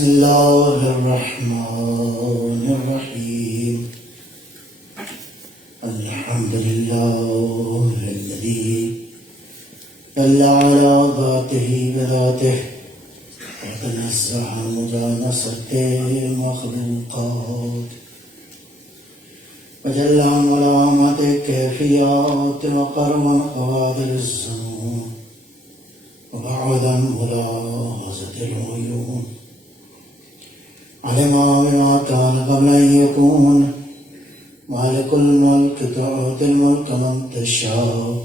بسم الله الرحمن الرحيم الحمد لله الذي دل على ذاته بذاته وتنزه عن مجانسة المخلوقات وجل عن ملامة الكيفيات وقرب قوادر الزمون وبعد عن ملاحظة العيون علم بما كان قبل أن يكون مالك الملك تعطي الملك من تشاء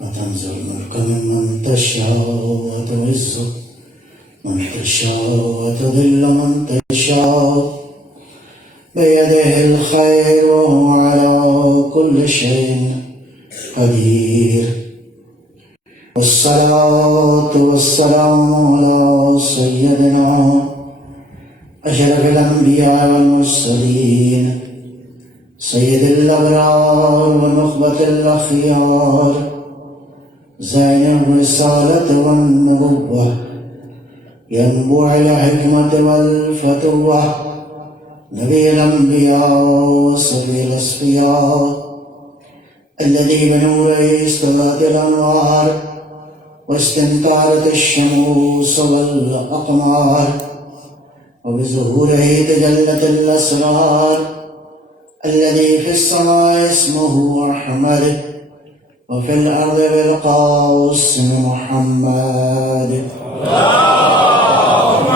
وتنزع الملك ممن تشاء وتعز من تشاء وتذل من تشاء بيده الخير وهو على كل شيء قدير والصلاة والسلام على سيدنا أشرف الأنبياء والمرسلين سيد الأبرار ونخبة الأخيار زين الرسالة والنبوة ينبوع الحكمة والفتوة نبي الأنبياء وسبي الأصفياء الذي بنوره استغاث الأنوار واستنطارت الشموس والأقمار وبظهوره تجلت الأسرار الذي في السماء اسمه أحمد وفي الأرض بالقاء اسم محمد اللهم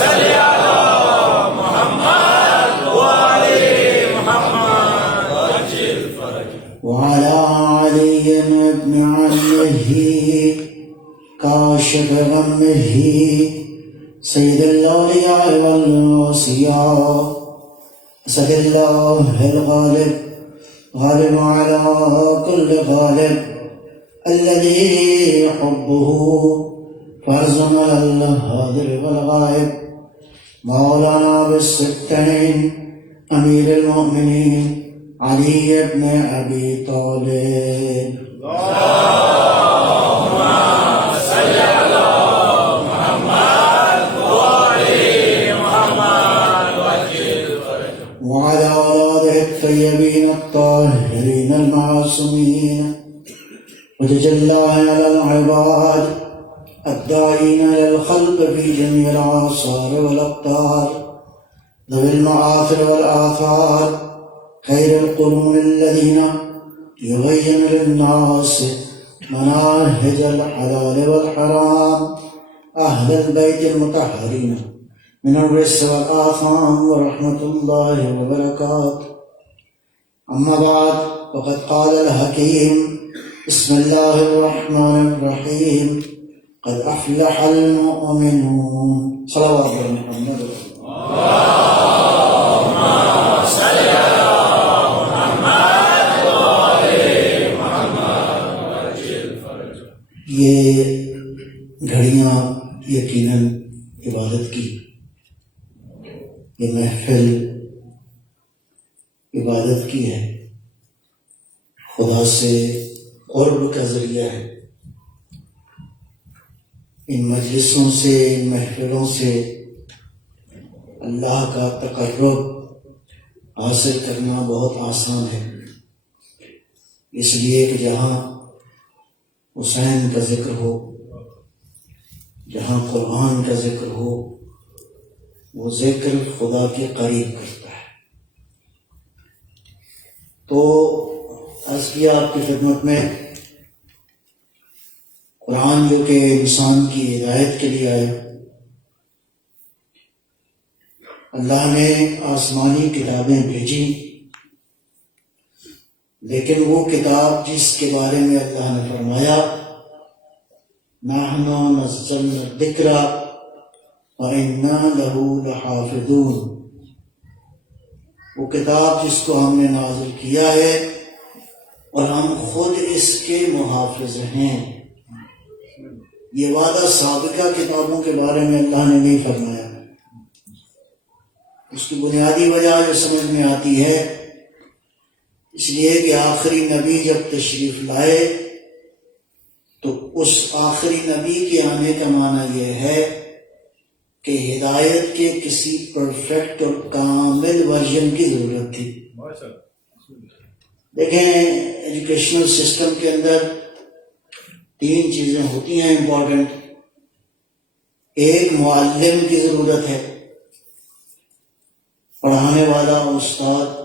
صل على محمد وآل محمد وعجل فرجه وعلى علي بن عمه كاشف غمه سيد الأولياء والأوصياء أسد الله الغالب غالب على كل غالب الذي حبه فرض على الحاضر والغائب مولانا بالسبتين أمير المؤمنين علي بن أبي طالب اللهم صل على محمد وآل محمد وعجل فرجه وعلى أولاده الطيبين الطاهرين المعصومين وتجلى على العباد الداعين إلى الخلق في جميع الأعصار والأقطار ذوي المآثر والآثار خير القرون الذين يبين للناس مناهج الحلال والحرام أهل البيت المطهرين من الرجس والآثام ورحمة الله وبركاته أما بعد وقد قال الحكيم بسم الله الرحمن الرحيم قد أفلح المؤمنون صلوات محمد اللهم صل على محمد وآل محمد وعجل فرجه یہ گھڑیاں یقیناً عبادت کی، یہ محفل عبادت کی ہے، خدا سے قرب کا ذریعہ ہے۔ ان مجلسوں سے، ان محفلوں سے اللہ کا تقرب حاصل کرنا بہت آسان ہے، اس لیے کہ جہاں حسین کا ذکر ہو، جہاں قرآن کا ذکر ہو، وہ ذکر خدا کے قریب کرتا ہے۔ تو عرض کیا آپ کی خدمت میں، قرآن جو کہ انسان کی ہدایت کے لیے آیا، اللہ نے آسمانی کتابیں بھیجی، لیکن وہ کتاب جس کے بارے میں اللہ نے فرمایا نحن نزلنا الذکر وإنا له لحافظون، وہ کتاب جس کو ہم نے نازل کیا ہے اور ہم خود اس کے محافظ ہیں۔ یہ وعدہ سابقہ کتابوں کے بارے میں اللہ نے نہیں فرمایا۔ اس کی بنیادی وجہ جو سمجھ میں آتی ہے، اس لیے کہ آخری نبی جب تشریف لائے تو اس آخری نبی کے آنے کا معنی یہ ہے کہ ہدایت کے کسی پرفیکٹ اور کامل ورژن کی ضرورت تھی۔ دیکھیں ایجوکیشنل سسٹم کے اندر 3 چیزیں ہوتی ہیں امپورٹنٹ۔ ایک معلم کی ضرورت ہے، پڑھانے والا استاد۔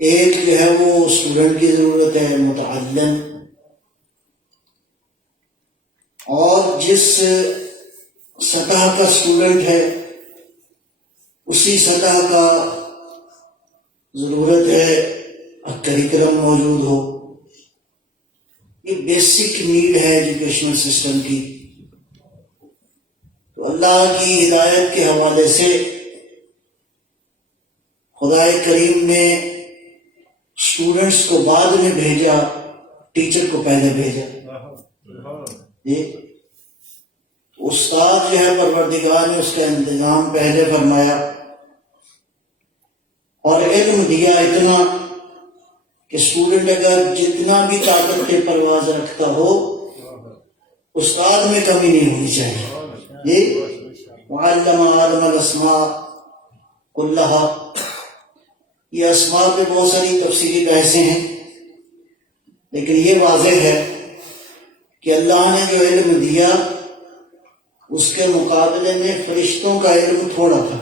ایک جو ہے وہ اسٹوڈنٹ کی ضرورت ہے، متعلم۔ اور جس سطح کا اسٹوڈنٹ ہے اسی سطح کا ضرورت ہے کریکلم موجود ہو۔ یہ بیسک نیڈ ہے ایجوکیشنل سسٹم کی۔ تو اللہ کی ہدایت کے حوالے سے خدا کریم نے اسٹوڈنٹس کو بعد میں بھیجا، ٹیچر کو پہلے بھیجا۔ جی استاد جو ہے پروردگار نے اس کا انتظام پہلے فرمایا اور علم دیا اتنا کہ اسٹوڈنٹ اگر جتنا بھی طاقت کے پرواز رکھتا ہو استاد میں کمی نہیں ہونی چاہیے۔ جی وعلم آدم الاسماء کلہا، یہ اسماء پہ بہت ساری تفصیلی بحثیں ہیں، لیکن یہ واضح ہے کہ اللہ نے جو علم دیا اس کے مقابلے میں فرشتوں کا علم تھوڑا تھا۔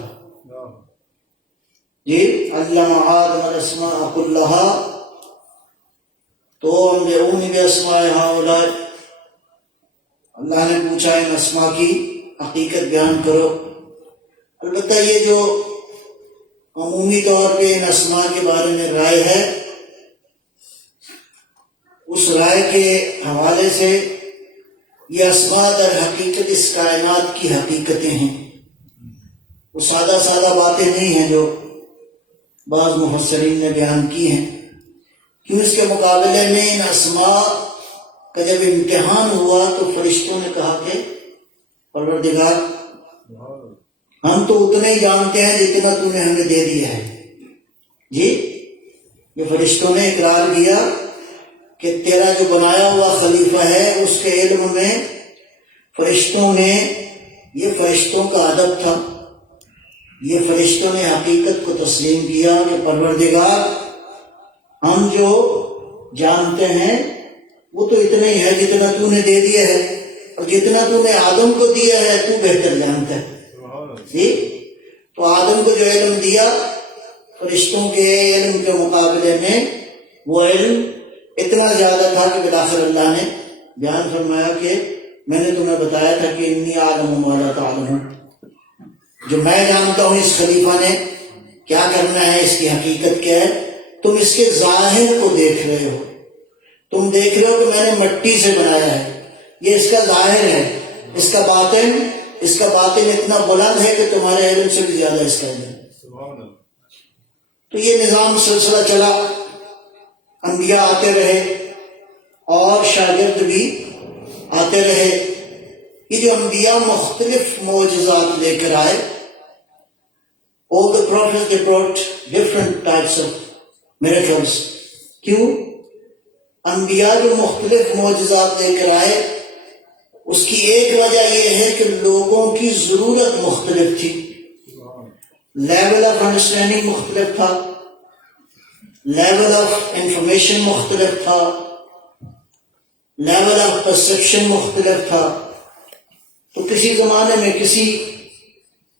جی علم آدم الاسماء کلہا تو انبئونی باسماء ہؤلاء، اللہ نے پوچھا ان اسماء کی حقیقت بیان کرو۔ البتہ یہ جو عمومی طور پہ ان اسماء کے بارے میں رائے ہے، اس رائے کے حوالے سے یہ اسماء در حقیقت اس کائنات کی حقیقتیں ہیں، وہ سادہ سادہ باتیں نہیں ہیں جو بعض مفسرین نے بیان کی ہیں۔ کیوں اس کے مقابلے میں ان اسماء کا جب امتحان ہوا تو فرشتوں نے کہا کہ پروردگار ہم تو اتنے ہی جانتے ہیں جتنا تو نے ہمیں دے دیا ہے۔ جی یہ فرشتوں نے اقرار کیا کہ تیرا جو بنایا ہوا خلیفہ ہے اس کے علم میں فرشتوں نے، یہ فرشتوں کا ادب تھا، یہ فرشتوں نے حقیقت کو تسلیم کیا کہ پروردگار ہم جو جانتے ہیں وہ تو اتنا ہی ہے جتنا تو نے دے دیا ہے، اور جتنا تو نے آدم کو دیا ہے تو بہتر جانتا ہے۔ جی تو آدم کو جو علم دیا فرشتوں کے علم کے مقابلے میں وہ علم اتنا زیادہ تھا کہ بالآخر اللہ نے بیان فرمایا کہ میں نے تمہیں بتایا تھا کہ انی اعلم ما لا تعلمون، جو میں جانتا ہوں اس خلیفہ نے کیا کرنا ہے، اس کی حقیقت کیا ہے، تم اس کے ظاہر کو دیکھ رہے ہو، تم دیکھ رہے ہو کہ میں نے مٹی سے بنایا ہے، یہ اس کا ظاہر ہے، اس کا باطن اتنا بلند ہے کہ تمہارے علم سے بھی زیادہ اس کا علم۔ تو یہ نظام سلسلہ چلا، انبیاء آتے رہے اور شاگرد بھی آتے رہے۔ یہ جو انبیاء مختلف معجزات لے کر آئے، all the prophets they brought different types of miracles۔ کیوں؟ انبیاء جو مختلف معجزات لے کر آئے اس کی ایک وجہ یہ ہے کہ لوگوں کی ضرورت مختلف تھی، لیول آف انڈرسٹینڈنگ مختلف تھا، لیول آف انفارمیشن مختلف تھا، لیول آف پرسپشن مختلف تھا۔ تو کسی زمانے میں کسی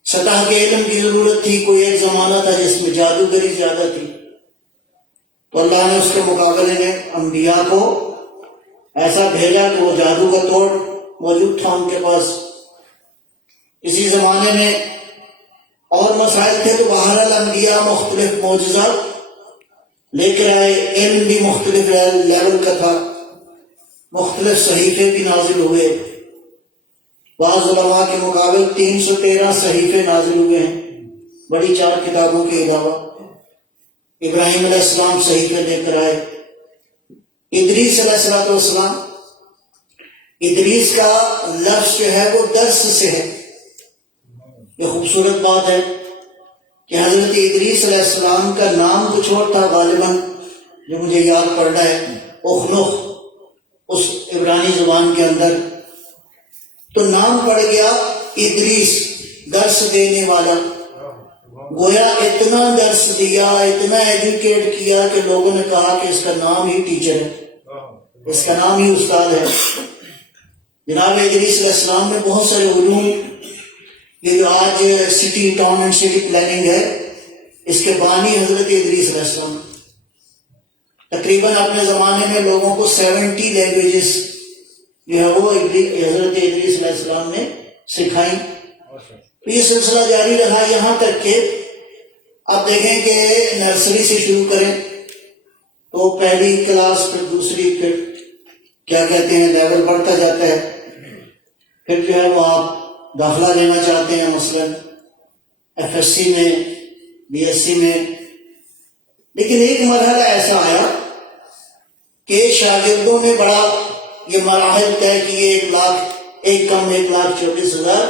سطح کے علم کی ضرورت تھی، کوئی ایک زمانہ تھا جس میں جادوگری زیادہ تھی، تو اللہ نے اس کے مقابلے میں انبیاء کو ایسا بھیجا کہ وہ جادو کا توڑ موجود تھا ان کے پاس۔ اسی زمانے میں اور مسائل تھے تو بہرحال انبیاء مختلف معجزات لے کر آئے، علم بھی مختلف لیول کا تھا، مختلف صحیفے بھی نازل ہوئے۔ بعض علماء کے مقابل 313 صحیفے نازل ہوئے ہیں، بڑی 4 کتابوں کے علاوہ۔ ابراہیم علیہ السلام صحیفے لے کر آئے، ادریس علیہ السلام، ادریس کا لفظ جو ہے وہ درس سے ہے۔ یہ خوبصورت بات ہے کہ حضرت ادریس علیہ السلام کا نام کچھ اور تھا غالباً، جو مجھے یاد پڑ رہا ہے، اخنوخ، اس عبرانی زبان کے اندر تو نام پڑ گیا ادریس درس دینے والا، گویا اتنا درس دیا، اتنا ایجوکیٹ کیا کہ لوگوں نے کہا کہ اس کا نام ہی ٹیچر ہے، اس کا نام ہی استاد ہے۔ جناب ادریس علیہ السلام نے بہت سارے علوم، یہ جو آج city town and city planning ہے، اس کے بانی حضرت ادریس علیہ السلام، تقریباً اپنے زمانے میں لوگوں کو 70 لینگویجز جو ہے وہ حضرت ادریس علیہ السلام نے سکھائیں۔ تو یہ سلسلہ جاری رہا یہاں تک کہ آپ دیکھیں کہ نرسری سے شروع کریں تو پہلی کلاس، پھر دوسری، پھر کیا کہتے ہیں لیول بڑھتا جاتا ہے، پھر جو ہے وہ آپ داخلہ لینا چاہتے ہیں مثلاً FSC میں، BSc میں، لیکن ایک مرحلہ ایسا آیا کہ شاگردوں نے بڑا یہ مراحل طے کیے، 1,24,000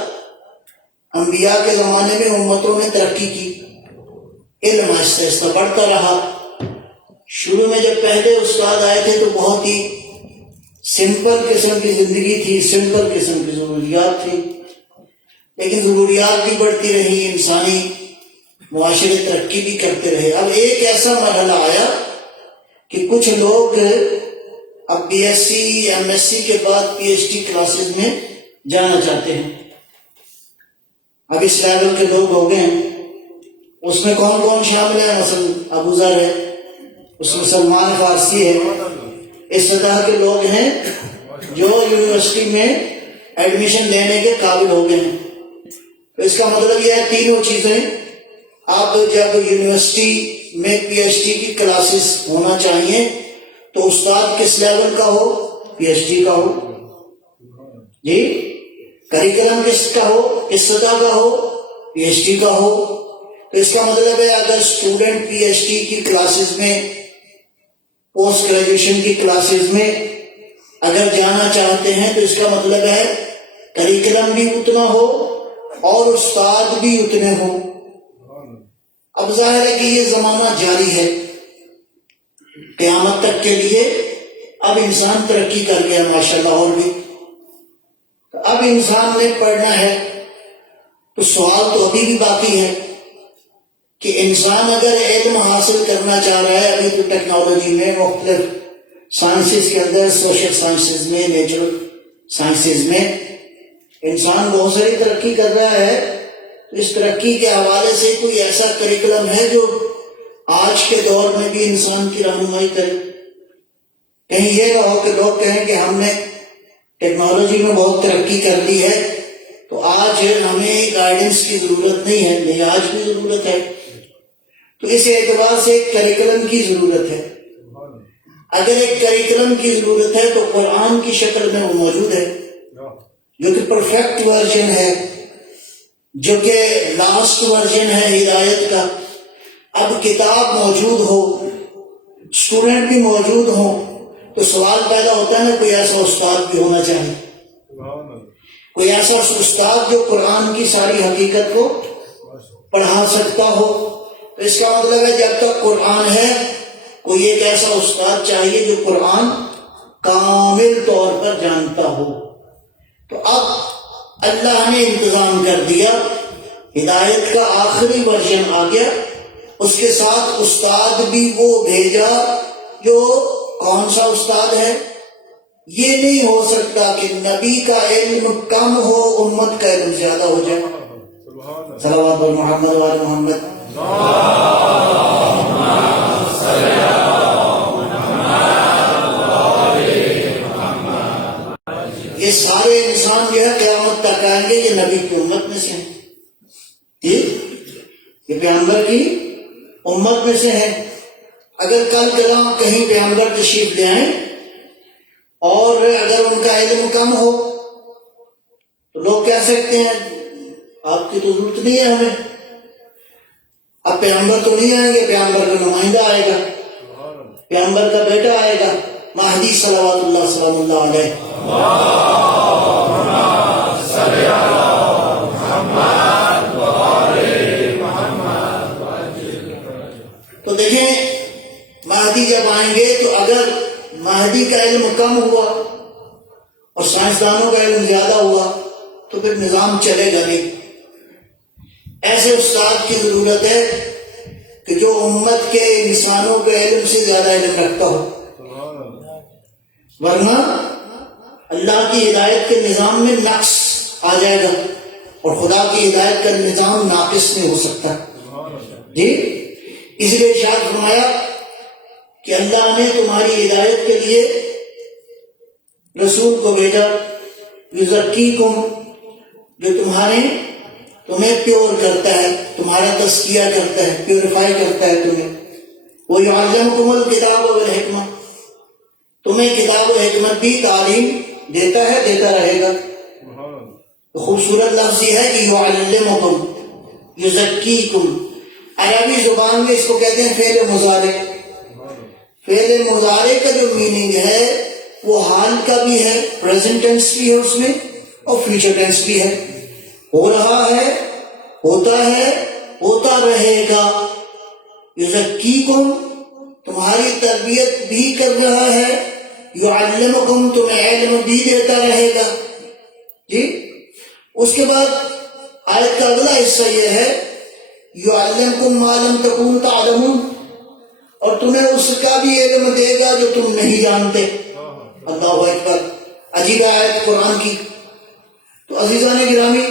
انبیاء کے زمانے میں امتوں نے ترقی کی، علم آہستہ آہستہ بڑھتا رہا۔ شروع میں جب پہلے استاد آئے تھے تو بہت ہی سمپل قسم کی زندگی تھی، سمپل قسم کی ضروریات تھی، لیکن ضروریات بھی بڑھتی رہی، انسانی معاشرے ترقی بھی کرتے رہے۔ اب ایک ایسا مرحلہ آیا کہ کچھ لوگ اب BSc MSc کے بعد PhD کلاسز میں جانا چاہتے ہیں۔ اب اس لیول کے لوگ ہو گئے ہیں، اس میں کون کون شامل ہے؟ مثلا ابو ذر ہے، اس میں سلمان فارسی ہے، اس طرح کے لوگ ہیں جو یونیورسٹی میں ایڈمیشن لینے کے قابل ہو گئے ہیں۔ تو اس کا مطلب یہ ہے تینوں چیزیں، آپ جب یونیورسٹی میں PhD کی کلاسز ہونا چاہیے تو استاد کس لیول کا ہو؟ PhD کا ہو، جی، کریکلم کس کا ہو، کس سطح کا ہو؟ PhD کا ہو۔ تو اس کا مطلب ہے اگر اسٹوڈنٹ PhD کی کلاسز میں، پوسٹ گریجویشن کی کلاسز میں اگر جانا چاہتے ہیں تو اس کا مطلب ہے کریکلم بھی اتنا ہو اور استاد بھی اتنے ہوں۔ اب ظاہر ہے کہ یہ زمانہ جاری ہے قیامت تک کے لیے، اب انسان ترقی کر گیا ماشاءاللہ، اور بھی اب انسان نے پڑھنا ہے۔ تو سوال تو ابھی بھی باقی ہے کہ انسان اگر علم حاصل کرنا چاہ رہا ہے، ابھی تو ٹیکنالوجی میں، مختلف سائنسز کے اندر، سوشل سائنسز میں، نیچرل سائنسز میں انسان بہت ساری ترقی کر رہا ہے۔ تو اس ترقی کے حوالے سے کوئی ایسا کریکلم ہے جو آج کے دور میں بھی انسان کی رہنمائی کرے؟ کہیں یہ نہ ہو کہ لوگ کہیں کہ ہم نے ٹیکنالوجی میں بہت ترقی کر لی ہے تو آج ہمیں گائیڈنس کی ضرورت نہیں ہے، نہیں، آج بھی ضرورت ہے۔ تو اس اعتبار سے ایک کریکلم کی ضرورت ہے۔ اگر ایک کریکلم کی ضرورت ہے تو قرآن کی شکل میں وہ موجود ہے، جو کہ پرفیکٹ ورژن ہے، جو کہ لاسٹ ورژن ہے ہدایت کا۔ اب کتاب موجود ہو، اسٹوڈنٹ بھی موجود ہو، تو سوال پیدا ہوتا ہے نا، کوئی ایسا استاد بھی ہونا چاہیے، کوئی ایسا استاد جو قرآن کی ساری حقیقت کو پڑھا سکتا ہو۔ تو اس کا مطلب ہے جب تک قرآن ہے کوئی ایک ایسا استاد چاہیے جو قرآن کامل طور پر جانتا ہو۔ تو اب اللہ نے انتظام کر دیا، ہدایت کا آخری ورژن آ گیا، اس کے ساتھ استاد بھی وہ بھیجا جو کون سا استاد ہے؟ یہ نہیں ہو سکتا کہ نبی کا علم کم ہو، امت کا علم زیادہ ہو جائے۔ صلوات محمد و آل محمد۔ یہ سارے انسان جو ہے قیامت تک آئیں گے، یہ نبی کی امت میں سے ہیں، یہ پیغمبر کی امت میں سے ہیں۔ اگر کل کہیں پیغمبر تشریف لے آئیں اور اگر ان کا علم کم ہو تو لوگ کہہ سکتے ہیں آپ کی تو ضرورت نہیں ہے ہمیں، اب پیغمبر تو نہیں آئیں گے، پیغمبر کا نمائندہ آئے گا، پیغمبر کا بیٹا آئے گا، مہدی صلوات اللہ سلام اللہ علیہ۔ تو دیکھیں مہدی جب آئیں گے تو اگر مہدی کا علم کم ہوا اور سائنسدانوں کا علم زیادہ ہوا تو تو پھر نظام چلے گا نہیں. ایسے استاد کی ضرورت ہے کہ جو امت کے انسانوں کے علم سے زیادہ علم رکھتا ہو، ورنہ اللہ کی ہدایت کے نظام میں نقص آ جائے گا اور خدا کی ہدایت کا نظام ناقص نہیں ہو سکتا. جی اس لیے ارشاد فرمایا کہ اللہ نے تمہاری ہدایت کے لیے رسول کو بھیجا، یزکیکم، جو تمہیں پیور کرتا ہے، تمہارا تزکیہ کرتا ہے، پیوریفائی کرتا ہے تمہیں. وَيُعَلِّمُكُمُ الْكِتَابَ وَالْحِکْمَةَ، تمہیں کتاب و حکمت بھی تعلیم دیتا ہے، دیتا رہے گا. خوبصورت لفظ یہ ہے کہ یعلمکم، یزکیکم. عربی زبان میں اس کو کہتے ہیں فعل مضارع. فعل مضارع کا جو میننگ ہے وہ حال کا بھی ہے، پریزنٹ ٹینس بھی ہے اس میں، اور فیوچر ٹینس بھی ہے. ہو رہا ہے، ہوتا ہے، ہوتا رہے گا. یزکیکم، تمہاری تربیت بھی کر رہا ہے. یعلمکم، تمہیں علم بھی دیتا رہے گا. جی اس کے بعد آیت کا اگلا حصہ یہ ہے یعلمکم ما لم تکونوا تعلمون، اور تمہیں اس کا بھی علم دے گا جو تم نہیں جانتے. اللہ اکبر، عجیب آیت قرآن کی. تو عزیزان گرامی،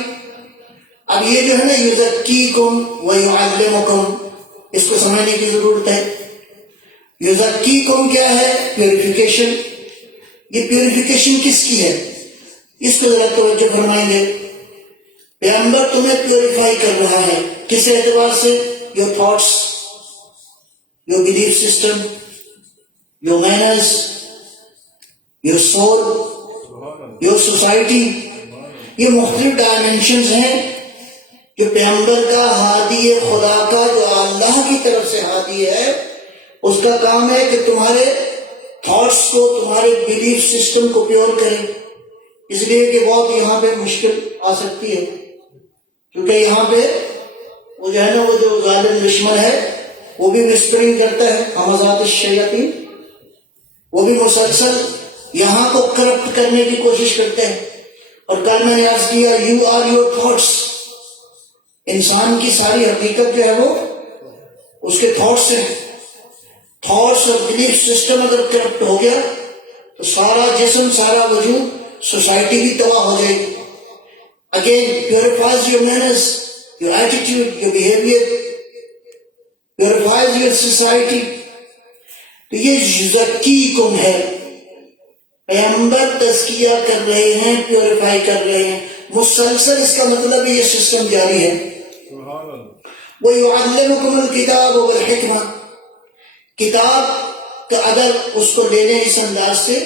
اب یہ جو ہے نا یزکیکم ویعلمکم، اس کو سمجھنے کی ضرورت ہے. یزکیکم کیا ہے؟ پیوریفیکیشن. یہ پیوریفیکیشن کس کی ہے؟ اس کو ذرا توجہ فرمائیں گے. پیغمبر تمہیں پیوریفائی کر رہا ہے. کس اعتبار سے؟ Your thoughts, your belief system, your manners, your soul, your society. یہ مختلف ڈائمینشنز ہیں جو پیغمبر کا، ہادی خدا کا، جو اللہ کی طرف سے ہادی ہے، اس کا کام ہے کہ تمہارے تھاٹس کو، تمہارے بلیف سسٹم کو پیور کرے. اس لیے کہ بہت یہاں پہ مشکل آ سکتی ہے، کیونکہ یہاں پہ وہ جو ہے نا، وہ جو ظالم دشمن ہے وہ بھی مسپرنگ کرتا ہے، حمزات الشیاطین، وہ بھی مسلسل یہاں کو کرپٹ کرنے کی کوشش کرتے ہیں. اور کل میں نے عرض کیا یو آر یور تھاٹس. انسان کی ساری حقیقت جو ہے وہ اس کے تھاٹس سے. تھاٹس اور بلیف سسٹم اگر کرپٹ ہو گیا تو سارا جسم، سارا وجود، سوسائٹی بھی تباہ ہو جائے گی. Again purifies your manners, your attitude, your behaviour, purifies your society. تو یہ یزکیکم ہے. پیغمبر تزکیہ کر رہے ہیں، پیوریفائی کر رہے ہیں مسلسل. اس کا مطلب یہ سسٹم جاری ہے. وَيُعَلِّمُكُمُ الْكِتَابَ وَالْحِکْمَةَ، کتاب کا اگر اس کو لے لیں اس انداز سے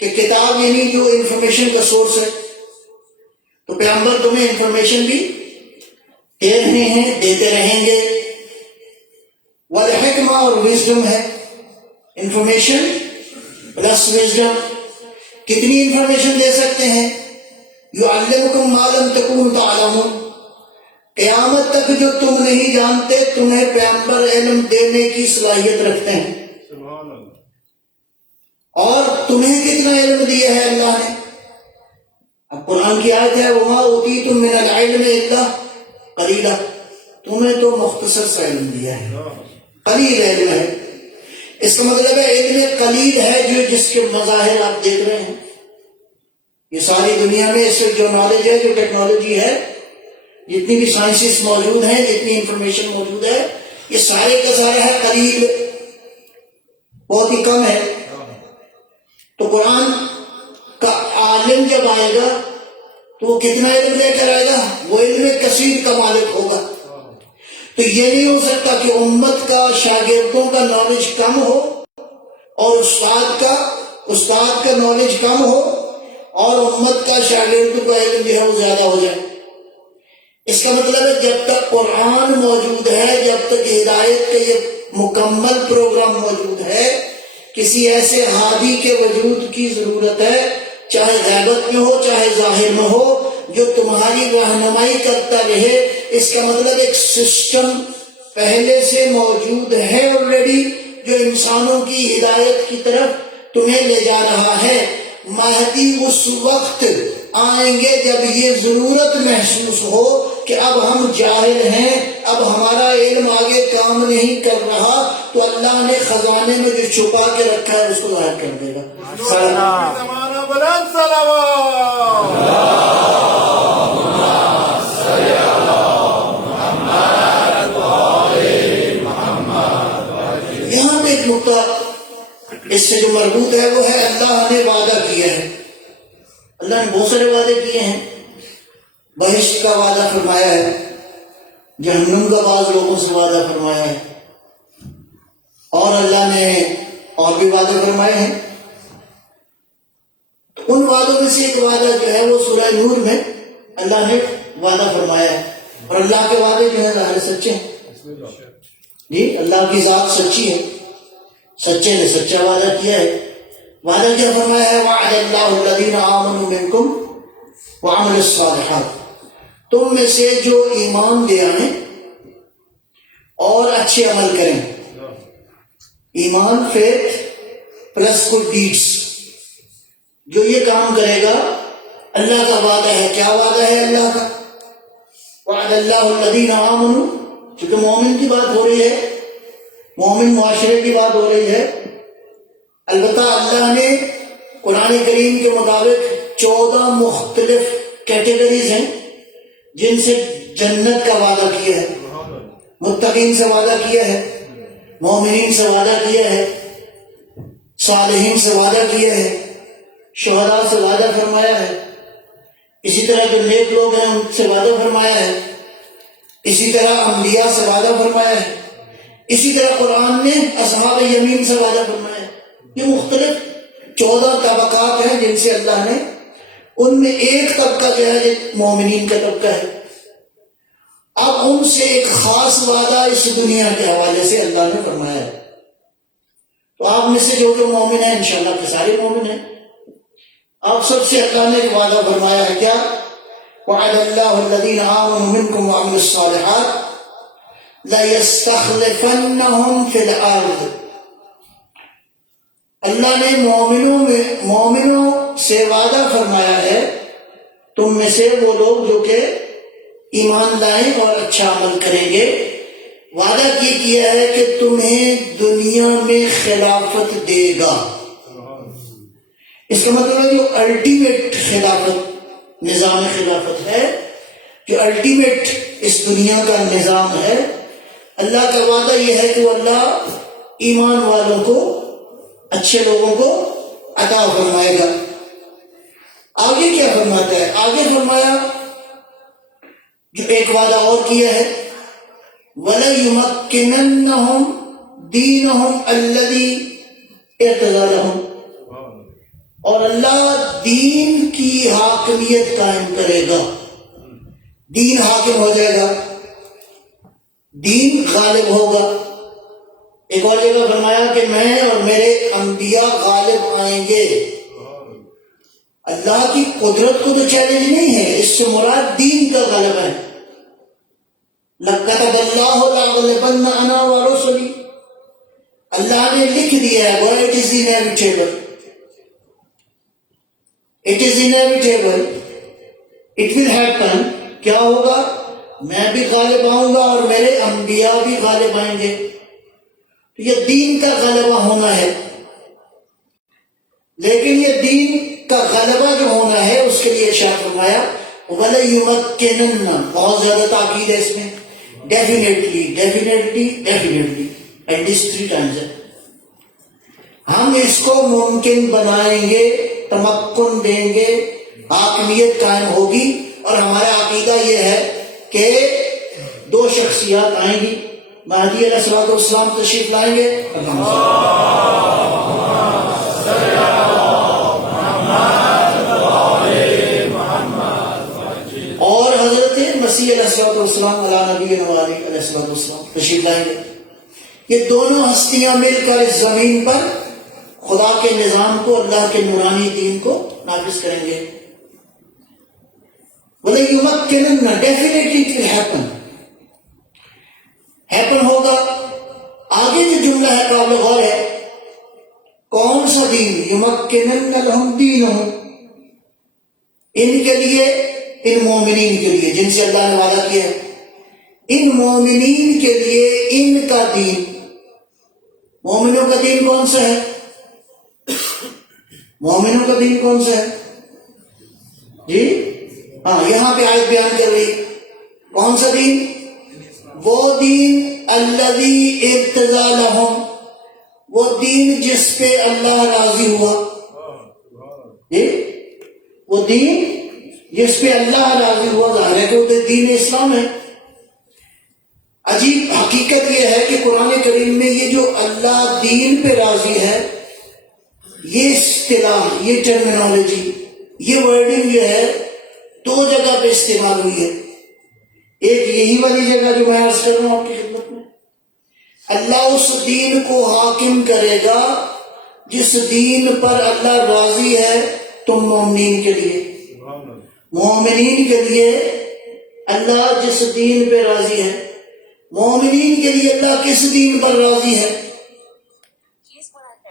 کہ کتاب یعنی جو انفارمیشن کا سورس ہے، تو پیغمبر تمہیں انفارمیشن بھی دے رہے ہیں، دیتے رہیں گے. والحکمہ، اور وزڈم ہے. Information plus wisdom. کتنی انفارمیشن دے سکتے ہیں؟ یعلمکم ما لم تکونوا تعلمون. قیامت تک جو تم نہیں جانتے تمہیں پیغمبر علم دینے کی صلاحیت رکھتے ہیں. اور تمہیں کتنا علم دیا ہے اللہ نے؟ اب قرآن کی آیت ہے وَمَا أُوتِيتُم مِّنَ الْعِلْمِ إِلَّا قَلِيلًا. تمہیں تو مختصر سا علم دیا ہے، قلیل علم ہے. اس کا مطلب ہے علم قلیل ہے جس کے مظاہر آپ دیکھ رہے ہیں. یہ ساری دنیا میں اس جو نالج ہے، جو ٹیکنالوجی ہے، جتنی بھی سائنسز موجود ہیں، جتنی انفارمیشن موجود ہے، یہ سارے کا سارا ہے قلیل، بہت ہی کم ہے. تو قرآن کا عالم جب آئے گا تو وہ کتنا علم لے کر آئے گا؟ وہ علم کثیر کا مالک ہوگا. تو یہ نہیں ہو سکتا کہ امت کا، شاگردوں کا نالج کم ہو اور استاد کا نالج کم ہو اور امت کا، شاگردوں کا علم جو ہے وہ زیادہ ہو جائے. اس کا مطلب ہے جب تک قرآن موجود ہے، جب تک ہدایت کا یہ مکمل پروگرام موجود ہے، کسی ایسے ہادی کے وجود کی ضرورت ہے، چاہے غیبت میں ہو چاہے ظاہر میں ہو، جو تمہاری رہنمائی کرتا رہے. اس کا مطلب ایک سسٹم پہلے سے موجود ہے آلریڈی، جو انسانوں کی ہدایت کی طرف تمہیں لے جا رہا ہے. مہدی اس وقت آئیں گے جب یہ ضرورت محسوس ہو کہ اب ہم جاہل ہیں، اب ہمارا علم آگے کام نہیں کر رہا، تو اللہ نے خزانے میں جو چھپا کے رکھا ہے اس کو ظاہر کر دے گا۔ زمانہ بلند صلوات یہاں پہ ایک نقطہ اس سے جو مربوط ہے وہ ہے اللہ نے وعدہ کیا ہے۔ اللہ نے بہت سارے وعدے کیے ہیں، بہشت کا وعدہ فرمایا ہے، جہنم کا بعض لوگوں سے وعدہ فرمایا ہے، اور اللہ نے اور بھی وعدے فرمائے ہیں۔ ان وعدوں میں سے ایک وعدہ جو ہے وہ سورہ نور میں اللہ نے وعدہ فرمایا ہے، اور اللہ کے وعدے جو ہیں ظاہر سچے ہیں۔ جی اللہ کی ذات سچی ہے، سچے نے سچا وعدہ کیا ہے۔ وعدہ کیا فرمایا ہے؟ وعد اللہ الذین آمنوا منکم وعملوا الصالحات، تم میں سے جو ایمان لے آئیں اور اچھے عمل کریں۔ ایمان، فیتھ پلس گڈ ڈیڈس، جو یہ کام کرے گا اللہ کا وعدہ ہے۔ کیا وعدہ ہے اللہ کا؟ وعد اللہ الذین آمنوا، کیونکہ مومن کی بات ہو رہی ہے، مومن معاشرے کی بات ہو رہی ہے۔ البتہ اللہ نے قرآن کریم کے مطابق 14 مختلف کیٹیگریز ہیں جن سے جنت کا وعدہ کیا ہے۔ متقین سے وعدہ کیا ہے، مومنین سے وعدہ کیا ہے، صالحین سے وعدہ کیا ہے، شہداء سے وعدہ فرمایا ہے، اسی طرح جو نیک لوگ ہیں ان سے وعدہ فرمایا ہے، اسی طرح انبیاء سے وعدہ فرمایا ہے، اسی طرح قرآن نے اصحاب یمین سے وعدہ فرمایا ہے۔ یہ مختلف 14 طبقات ہیں جن سے اللہ نے، ان میں ایک طبقہ جو ہے مومنین کا طبقہ ہے۔ اب ان سے ایک خاص وعدہ اس دنیا کے حوالے سے اللہ نے فرمایا ہے۔ تو آپ میں سے جو مومن ہیں انشاءاللہ کے سارے مومن ہیں، آپ سب سے اللہ نے ایک وعدہ فرمایا ہے۔ کیا؟ وعد اللہ الذین آمنوا منکم وعملوا الصالحات لَيَسْتَخْلِفَنَّهُمْ فِي الْأَرْضِ، اللہ نے مومنوں سے وعدہ فرمایا ہے، تم میں سے وہ لوگ جو کہ ایمان لائیں اور اچھا عمل کریں گے، وعدہ یہ کیا ہے کہ تمہیں دنیا میں خلافت دے گا۔ اس کا مطلب ہے جو الٹیمیٹ خلافت، نظام خلافت ہے، جو الٹیمیٹ اس دنیا کا نظام ہے، اللہ کا وعدہ یہ ہے کہ وہ اللہ ایمان والوں کو، اچھے لوگوں کو عطا فرمائے گا۔ آگے کیا فرماتا ہے؟ آگے فرمایا جو ایک وعدہ اور کیا ہے، وَلَيُمَكِّنَنَّهُمْ دِينَهُمْ الَّذِي ارْتَضَىٰ لَهُمْ، اور اللہ دین کی حاکمیت قائم کرے گا، دین حاکم ہو جائے گا، دین غالب ہوگا۔ ایک اور جگہ فرمایا کہ میں اور میرے انبیاء غالب آئیں گے۔ اللہ کی قدرت کو تو چیلنج نہیں ہے، اس سے مراد دین کا غلبہ ہے۔ لَقَدْ اللَّهُ لَأَغْلِبَنَّ أَنَا وَرُسُلِي، اللہ نے لکھ دیا ہے، وہ it is inevitable، it is inevitable، it will happen۔ کیا ہوگا؟ میں بھی غالب آؤں گا اور میرے انبیاء بھی غالب آئیں گے۔ تو یہ دین کا غلبہ ہونا ہے، لیکن یہ دین کا غلبہ جو ہونا ہے اس کے لیے ارشاد فرمایا وَلَيُمَكِّنَنَّ، بہت زیادہ تاکید ہے اس میں، definitely definitely definitely, at least 3 times ہے۔ ہم اس کو ممکن بنائیں گے، تمکن دیں گے، حاکمیت قائم ہوگی، اور ہمارا عقیدہ یہ ہے کہ 2 شخصیات آئیں گی، مہدی علیہ الصلوۃ والسلام تشریف لائیں گے، اور حضرت مسیح علیہ الصلوۃ والسلام علی نبینا و علیہ الصلوۃ والسلام تشریف لائیں گے۔ یہ دونوں ہستیاں مل کر اس زمین پر خدا کے نظام کو، اللہ کے نورانی دین کو نافذ کریں گے۔ وَلَيُمَكِّنَنَّ، definitely it will happen, happen ہوگا۔ آگے جو جملہ ہے قابل غور ہے، کون سا دین؟ یمکنن لہم دینہم، ان کے لیے، ان مومنین کے لیے جن سے اللہ نے وعدہ کیا ہے، ان مومنین کے لیے ان کا دین، مومنوں کا دین کون سا ہے؟ مومنوں کا دین کون سا ہے جی؟ ہاں، یہاں پہ آیت بیان کر رہی کون سا دین؟ وہ دین الذی ارتضی لہم، وہ دین جس پہ اللہ راضی ہوا، جی وہ دین جس پہ اللہ راضی ہوا، ظاہر ہے کہ وہ دین اسلام ہے۔ عجیب حقیقت یہ ہے کہ قرآن کریم میں یہ جو اللہ دین پہ راضی ہے، یہ اصطلاح، یہ ٹرمینالوجی، یہ ورڈنگ جو ہے دو جگہ پہ استعمال ہوئی ہے۔ ایک یہی والی جگہ جو میں عرض کر رہا ہوں آپ کی خدمت میں، اللہ اس دین کو حاکم کرے گا جس دین پر اللہ راضی ہے، تم مومنین کے لیے، مومنین کے لیے اللہ جس دین پہ راضی ہے، مومنین کے لیے اللہ کس دین پر راضی ہے؟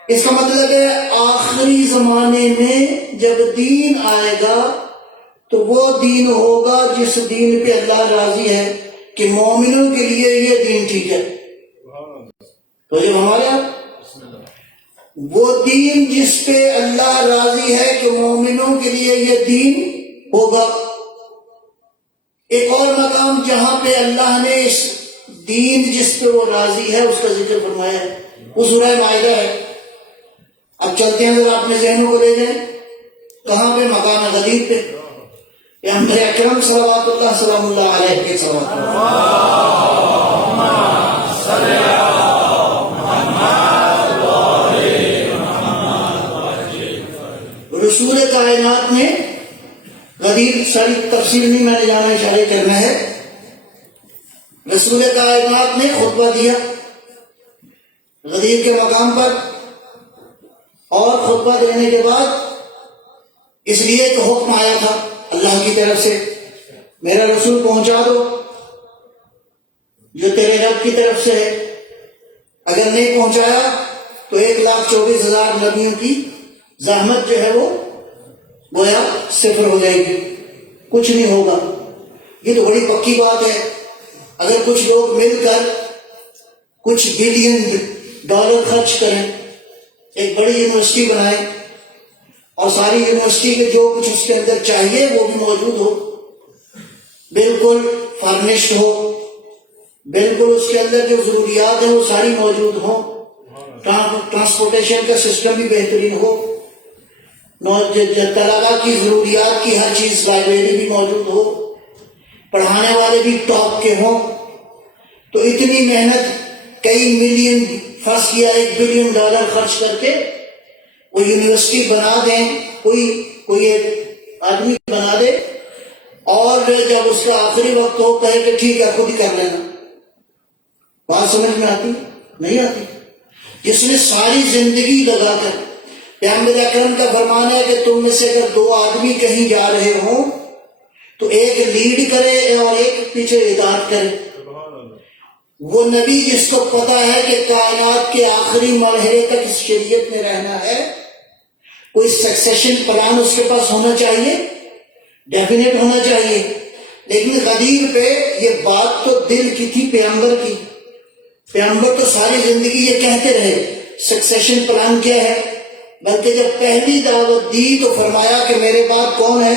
اس کا مطلب ہے آخری زمانے میں جب دین آئے گا تو وہ دین ہوگا جس دین پہ اللہ راضی ہے کہ مومنوں کے لیے یہ دین ٹھیک ہے۔ تو جب ہمارے وہ دین جس پہ اللہ راضی ہے کہ مومنوں کے لیے یہ دین ہوگا۔ ایک اور مقام جہاں پہ اللہ نے اس دین جس پہ وہ راضی ہے اس کا ذکر فرمایا ہے، وہ سورہ مائدہ ہے۔ اب چلتے ہیں ذرا اپنے ذہنوں کو لے جائیں، کہاں پہ؟ مقام غدیر پہ، پیغمبر اکرم صلوات اللہ سلام اللہ علیہ کے صلوات رسول کائنات نے، غدیر ساری تفصیل نہیں میں نے جانا، اشارے کرنا ہے، رسول کائنات نے خطبہ دیا غدیر کے مقام پر، اور خطبہ دینے کے بعد اس لیے کہ حکم آیا تھا اللہ کی طرف سے، میرا رسول پہنچا دو جو تیرے رب کی طرف سے ہے، اگر نہیں پہنچایا تو 1,24,000 نبیوں کی زحمت جو ہے وہ گویا صفر ہو جائے گی، کچھ نہیں ہوگا۔ یہ تو بڑی پکی بات ہے، اگر کچھ لوگ مل کر کچھ بلین ڈالر خرچ کریں، ایک بڑی یونیورسٹی بنائیں اور ساری یونیورسٹی کے جو کچھ اس کے اندر چاہیے وہ بھی موجود ہو، بالکل فرنشڈ ہو، بالکل اس کے اندر جو ضروریات ہیں وہ ساری موجود ہوں، ٹرانسپورٹیشن کا سسٹم بھی بہترین ہو، طلبا کی ضروریات کی ہر چیز، لائبریری بھی موجود ہو، پڑھانے والے بھی ٹاپ کے ہوں، تو اتنی محنت، کئی ملین، فرض کیا 1 بلین ڈالر خرچ کر کے وہ یونیورسٹی بنا دیں، کوئی ایک آدمی بنا دے، اور جب اس کا آخری وقت ہو کہے کہ ٹھیک ہے خود ہی کر لینا۔ بات سمجھ میں آتی؟ نہیں آتی؟ جس نے ساری زندگی لگا کر، پیغمبر اکرم کا فرمان ہے کہ تم میں سے اگر 2 آدمی کہیں جا رہے ہوں تو ایک لیڈ کرے اور ایک پیچھے اطاعت کرے۔ وہ نبی جس کو پتا ہے کہ کائنات کے آخری مرحلے تک اس شریعت میں رہنا ہے، کوئی سکسیشن پلان اس کے پاس ہونا چاہیے، ڈیفینیٹ ہونا چاہیے، لیکن غدیر پہ یہ بات تو دل کی تھی پیغمبر کی، پیغمبر تو ساری زندگی یہ کہتے رہے سکسیشن پلان کیا ہے، بلکہ جب پہلی دعوت دی تو فرمایا کہ میرے بعد کون ہے؟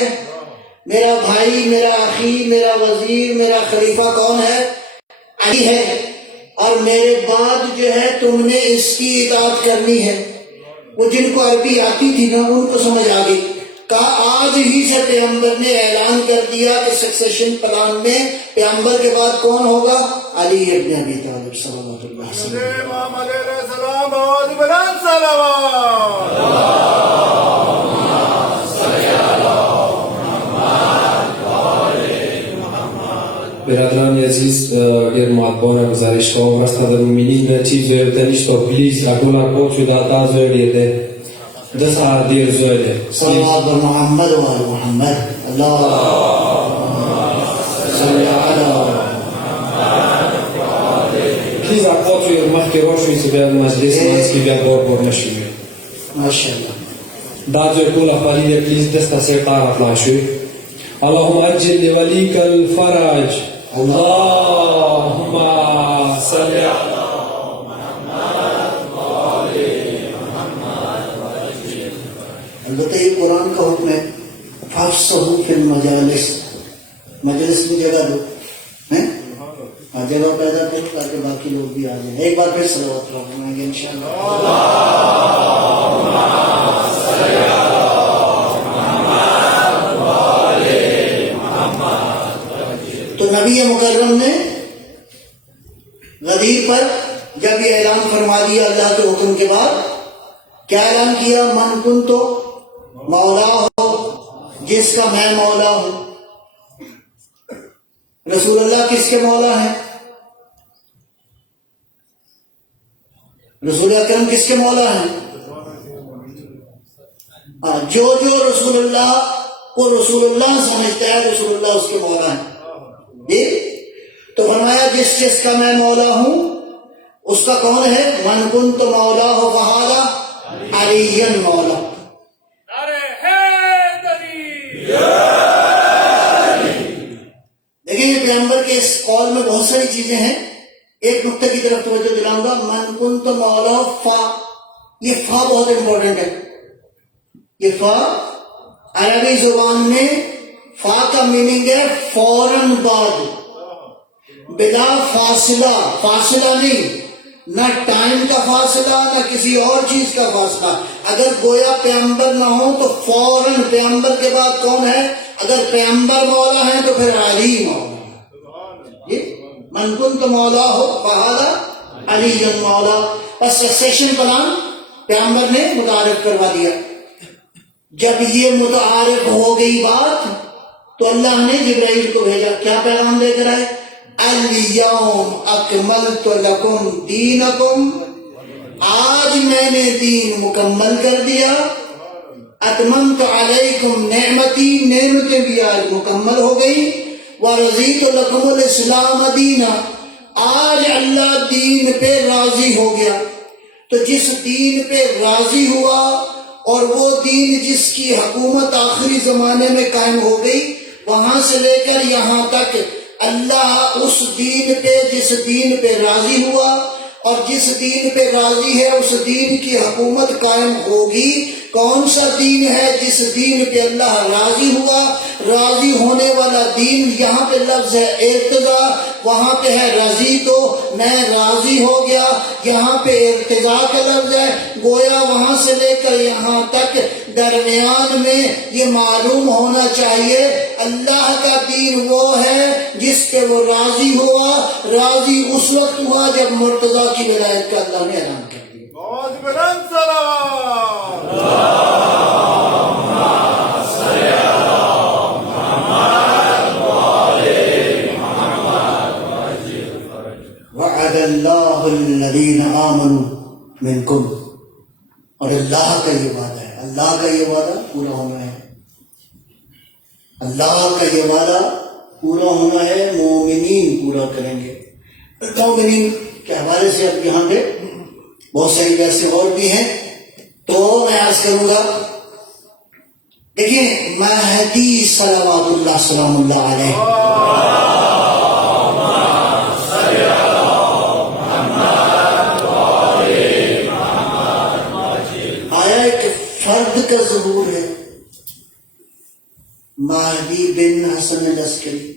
میرا بھائی، میرا اخی، میرا وزیر، میرا خلیفہ کون ہے؟ علی ہے، اور میرے بعد جو ہے تم نے اس کی اطاعت کرنی ہے۔ وہ جن کو عربی آتی تھی نا ان کو سمجھ آ گئی، کہا آج ہی سے پیغمبر نے اعلان کر دیا کہ سکسیشن پلان میں پیغمبر کے بعد کون ہوگا؟ علی ابن ابی طالب صلی اللہ علیہ وسلم۔ امام علیہ السلام اور بلند صلوات۔ برادران عزیز، اگر معتبر گزارش کنم راستا در مومنین چیز تنیش تو پلیز اگولا کوچو داتا زوریده 10 ساعت دیر زوریده صلوات بر محمد و آل محمد، اللہ صلی علی پلیز اقواتو مخی روشوی سبیاد مجلس مانسکی بیاد بار نشوی. ماشاءاللہ Da zöl kula falide please desta se qara flashu. Allahumma ajil li walika al-faraj. Allahumma salli ala البتہ یہ قرآن کا حکم ہے فافصحوا فی المجالس، مجلس میں جگہ دو، ہیں جگہ پیدا کرو تاکہ باقی لوگ بھی آ جائیں. ایک بار پھر صلوات پڑھیں گے انشاءاللہ. تو نبی مکرم نے غدیر پر جب یہ اعلان فرما دیا اللہ کے حکم کے بعد، کیا اعلان کیا؟ من کن تو مولا ہو، جس کا میں مولا ہوں. رسول اللہ کس کے مولا ہیں؟ رسول اکرم کس کے مولا ہیں؟ جو رسول اللہ کو رسول اللہ سمجھتا ہے رسول اللہ اس کے مولا ہیں. تو فرمایا جس کا میں مولا ہوں اس کا کون ہے؟ من کن تو مولا ہو فہذا علی مولا. دیکھیں یہ پیغمبر کے اس قول میں بہت ساری چیزیں ہیں. ایک نقطہ کی طرف توجہ دلاؤں گا. من کن تو مولا فا، یہ فا بہت امپورٹنٹ ہے. یہ فا عربی زبان میں فا کا میننگ ہے فوراً بعد، بلا فاصلہ. فاصلہ نہیں، نہ ٹائم کا فاصلہ نہ کسی اور چیز کا فاصلہ. اگر گویا پیغمبر نہ ہو تو فوراً پیغمبر کے بعد کون ہے؟ اگر پیغمبر مولا ہے تو پھر علی مولا. من کن تو مولا ہو فہذا علی مولا. بس سکسیشن پلان پیغمبر نے متعارف کروا دیا. جب یہ متعارف ہو گئی بات تو اللہ نے جبرائیل کو بھیجا. کیا پیغام لے کر آئے؟ الیوم اکملت لکم دینکم، آج میں نے دین مکمل کر دیا. اتممت علیکم نعمتی، نعمتیں بھی آج مکمل ہو گئی. ورضیت لکم الاسلام دینا، آج اللہ دین پہ راضی ہو گیا. تو جس دین پہ راضی ہوا اور وہ دین جس کی حکومت آخری زمانے میں قائم ہو گئی، وہاں سے لے کر یہاں تک اللہ اس دین پہ، جس دین پہ راضی ہوا اور جس دین پہ راضی ہے اس دین کی حکومت قائم ہوگی. کون سا دین ہے جس دین پہ اللہ راضی ہوا؟ راضی ہونے والا دین، یہاں پہ لفظ ہے ارتضا، وہاں پہ ہے رضی، تو میں راضی ہو گیا. یہاں پہ ارتضا کا لفظ ہے. گویا وہاں سے لے کر یہاں تک درمیان میں یہ معلوم ہونا چاہیے اللہ کا دین وہ ہے جس پہ وہ راضی ہوا. راضی اس وقت ہوا جب مرتضیٰ کی ولایت کا اللہ نے اعلان کر دیا. بہت بلند صلوات. وعد اللہ الذین آمنوا منکم، اور اللہ کا یہ وعدہ ہے، اللہ کا یہ وعدہ پورا ہونا ہے. اللہ کا یہ وعدہ پورا ہونا ہے. مومنین پورا کریں گے. مومنین کے حوالے سے اب یہاں پہ بہت ساری بحثیں اور بھی ہیں تو میں عرض کروں گا. دیکھیں مہدی صلوات اللہ سلام اللہ علیہ، آیا ایک فرد کا ظہور ہے، مہدی بن حسن العسکری،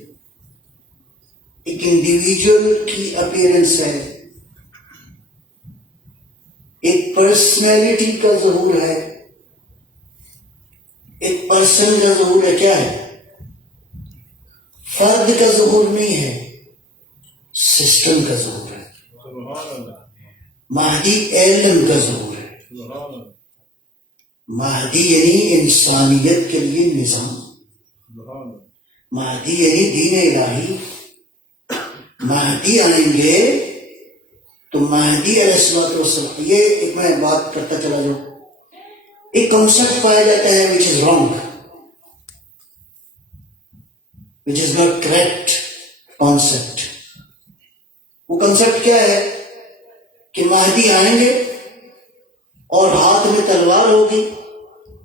ایک انڈیویجول کی اپیرنس ہے، ایک پرسنالٹی کا ظہور ہے، ایک پرسن کا ظہور ہے. کیا ہے؟ فرد کا ظہور نہیں ہے، سسٹم کا ظہور ہے. مہدی علم کا ظہور ہے. مہدی یعنی انسانیت کے لیے نظام. مہدی یعنی دین الہی. مہدی آئیں گے تو مہدی علیہ السلام، یہ ایک میں بات کرتا چلا جاؤں. ایک کنسپٹ پایا جاتا ہے which is wrong, which is not correct concept. وہ کنسپٹ کیا ہے کہ مہدی آئیں گے اور ہاتھ میں تلوار ہوگی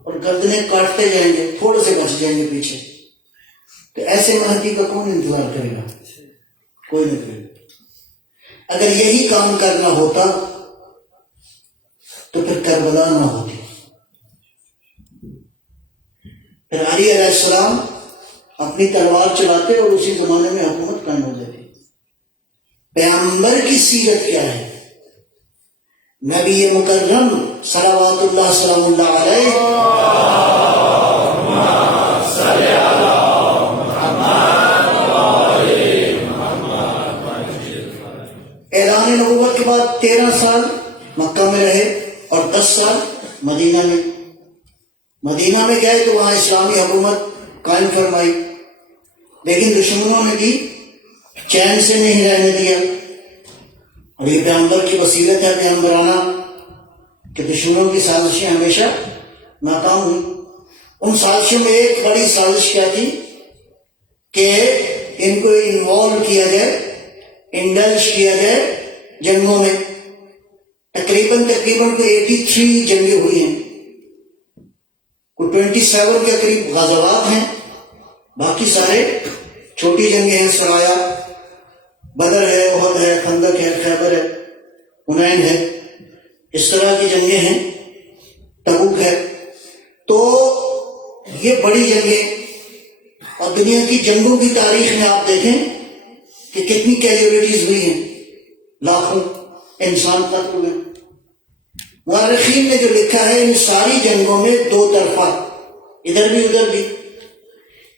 اور اور گردنیں کاٹتے جائیں گے، تھوڑے سے بچ جائیں گے پیچھے. تو ایسے مہدی کا کون انتظار کرے گا؟ کوئی نہیں کرے گا. اگر یہی کام کرنا ہوتا تو پھر کربلا نہ ہوتی، پھر علی علیہ السلام اپنی تلوار چلاتے اور اسی زمانے میں حکومت قائم ہو جاتی. پیغمبر کی سیرت کیا ہے؟ نبی مکرم صلوات اللہ سلام اللہ علیہ اعلان نبوت کے بعد 13 سال مکہ میں رہے اور 10 سال مدینہ میں. مدینہ میں گئے تو وہاں اسلامی حکومت قائم فرمائی، لیکن دشمنوں نے بھی چین سے نہیں رہنے دیا. اور یہ پیغمبر کی بصیرت ہے پیغمبرانہ کہ دشمنوں کی سازشیں ہمیشہ ناکام ہوئی. ان سازشوں میں ایک بڑی سازش کیا تھی کہ ان کو انوالو کیا جائے، انڈلج کیا جائے جنگوں میں. تقریباً کوئی 83 جنگیں ہوئی ہیں، کوئی 27 کے قریب غزوات ہیں، باقی سارے چھوٹی جنگیں ہیں. سرایا، بدر ہے، احد ہے، خندق ہے، خیبر ہے، حنین ہے، اس طرح کی جنگیں ہیں، تبوک ہے. تو یہ بڑی جنگیں، اور دنیا کی جنگوں کی تاریخ میں آپ دیکھیں کہ کتنی کیجولیٹیز ہوئی ہیں، لاکھوں انسان قتل ہوئے. مورخین نے جو لکھا ہے ان ساری جنگوں میں دو طرفہ، ادھر بھی ادھر بھی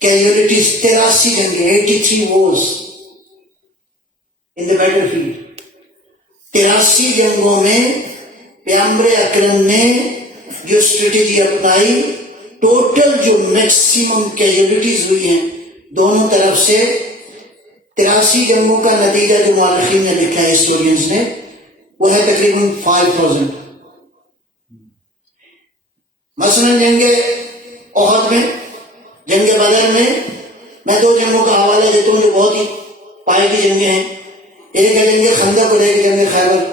کیجولیٹیز 83 جنگیں، 83 wars in the battle field. 83 جنگوں میں پیغمبر اکرم نے جو اسٹریٹجی اپنائی، ٹوٹل جو میکسیمم کیجولیٹیز ہوئی ہیں دونوں طرف سے 83 جنگوں کا نتیجہ جو مورخین نے لکھا ہے، ہسٹورینز نے، وہ ہے تقریباً 5000. مثلا جنگ احد میں، جنگ بدر میں 2 جنگوں کا حوالہ دیتا ہوں جو بہت ہی پائے کی جنگیں ہیں. ایک ہے جنگ خندق اور ایک جنگ خیبر.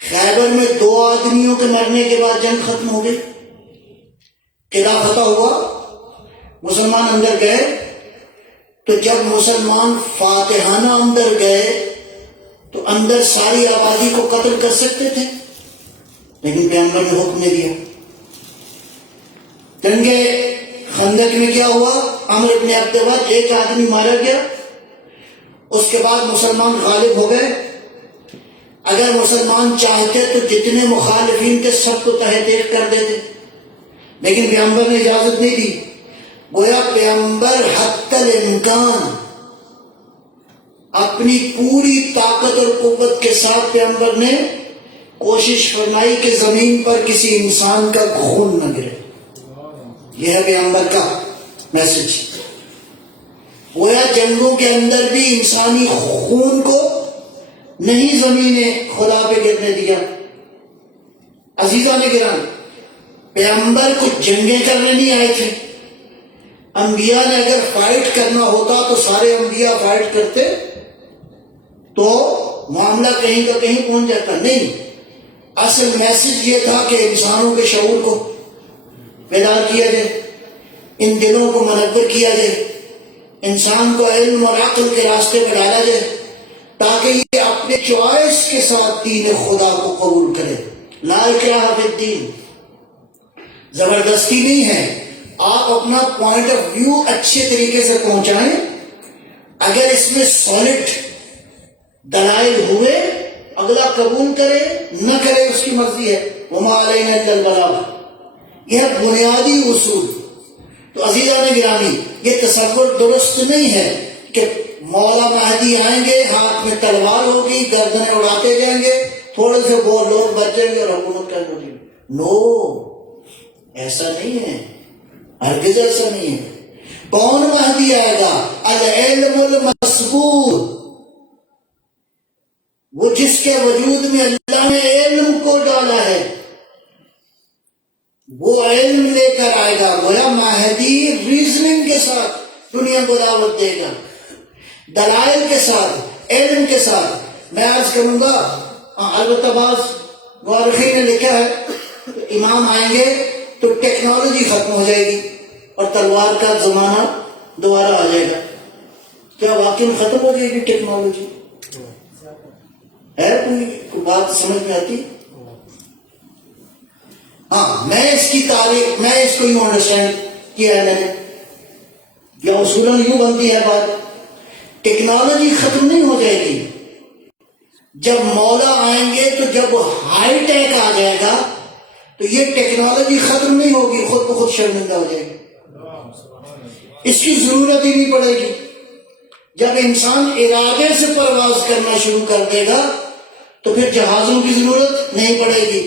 خیبر میں 2 آدمیوں کے مرنے کے بعد جنگ ختم ہو گئی، قلعہ فتح ہوا، مسلمان اندر گئے. تو جب مسلمان فاتحانہ اندر گئے تو اندر ساری آبادی کو قتل کر سکتے تھے، لیکن پیغمبر نے حکم نہیں دیا. جنگ خندق میں کیا ہوا؟ عمرو ابن عبد ود، ایک آدمی مارا گیا. اس کے بعد مسلمان غالب ہو گئے. اگر مسلمان چاہتے تو جتنے مخالفین تھے سب کو تہہ تیغ کر دیتے، لیکن پیغمبر نے اجازت نہیں دی. گویا پیغمبر حتی الامکان اپنی پوری طاقت اور قوت کے ساتھ پیغمبر نے کوشش فرمائی کہ زمین پر کسی انسان کا خون نہ گرے. یہ ہے پیغمبر کا میسج. گویا جنگوں کے اندر بھی انسانی خون کو نہیں زمین خدا پہ گرنے دیا. عزیزان گرامی، پیغمبر کو جنگیں کرنے نہیں آئے تھے. انبیاء نے اگر فائٹ کرنا ہوتا تو سارے انبیاء فائٹ کرتے تو معاملہ کہیں کا کہیں پہنچ جاتا. نہیں، اصل میسج یہ تھا کہ انسانوں کے شعور کو بیدار کیا جائے، ان دلوں کو منور کیا جائے، انسان کو علم اور عقل کے راستے پر ڈالا جائے تاکہ یہ اپنے چوائس کے ساتھ دین خدا کو قبول کرے. لا اکراہ فی الدین، زبردستی نہیں ہے. آپ اپنا پوائنٹ آف ویو اچھے طریقے سے پہنچائیں. اگر اس میں سالڈ دلائل ہوئے، اگلا قبول کرے نہ کرے اس کی مرضی ہے. وما علینا الا البلاغ، یہ بنیادی اصول. تو عزیزان گرامی، یہ تصور درست نہیں ہے کہ مولا مہدی آئیں گے، ہاتھ میں تلوار ہوگی، گردنیں اڑاتے جائیں گے، تھوڑے سے وہ لوگ بچیں گے اور حکومت قائم ہوگی. نو، ایسا نہیں ہے، ہرگز ایسا نہیں ہے. کون مہدی آئے گا؟ العلم المسبور، وہ جس کے وجود میں اللہ نے علم کو ڈالا ہے، وہ علم لے کر آئے گا. گویا مہدی ریزننگ کے ساتھ دنیا کو دعوت دے گا، دلائل کے ساتھ، علم کے ساتھ. میں عرض کروں گا، البتہ بعض مورخین نے لکھا ہے امام آئیں گے تو ٹیکنالوجی ختم ہو جائے گی اور تلوار کا زمانہ دوبارہ آ جائے گا. کیا واقعی ختم ہو جائے گی ٹیکنالوجی؟ ہے کوئی بات سمجھ میں آتی؟ ہاں، میں اس کی تعریف، میں اس کو یوں انڈرسٹینڈ کیا ہے میں نے، یا اصولاً یوں بنتی ہے بات، ٹیکنالوجی ختم نہیں ہو جائے گی. جب مولا آئیں گے تو جب ہائی ٹیک آ جائے گا تو یہ ٹیکنالوجی ختم نہیں ہوگی، خود بخود شرمندہ ہو جائے گی، اس کی ضرورت ہی نہیں پڑے گی. جب انسان ارادے سے پرواز کرنا شروع کر دے گا تو پھر جہازوں کی ضرورت نہیں پڑے گی.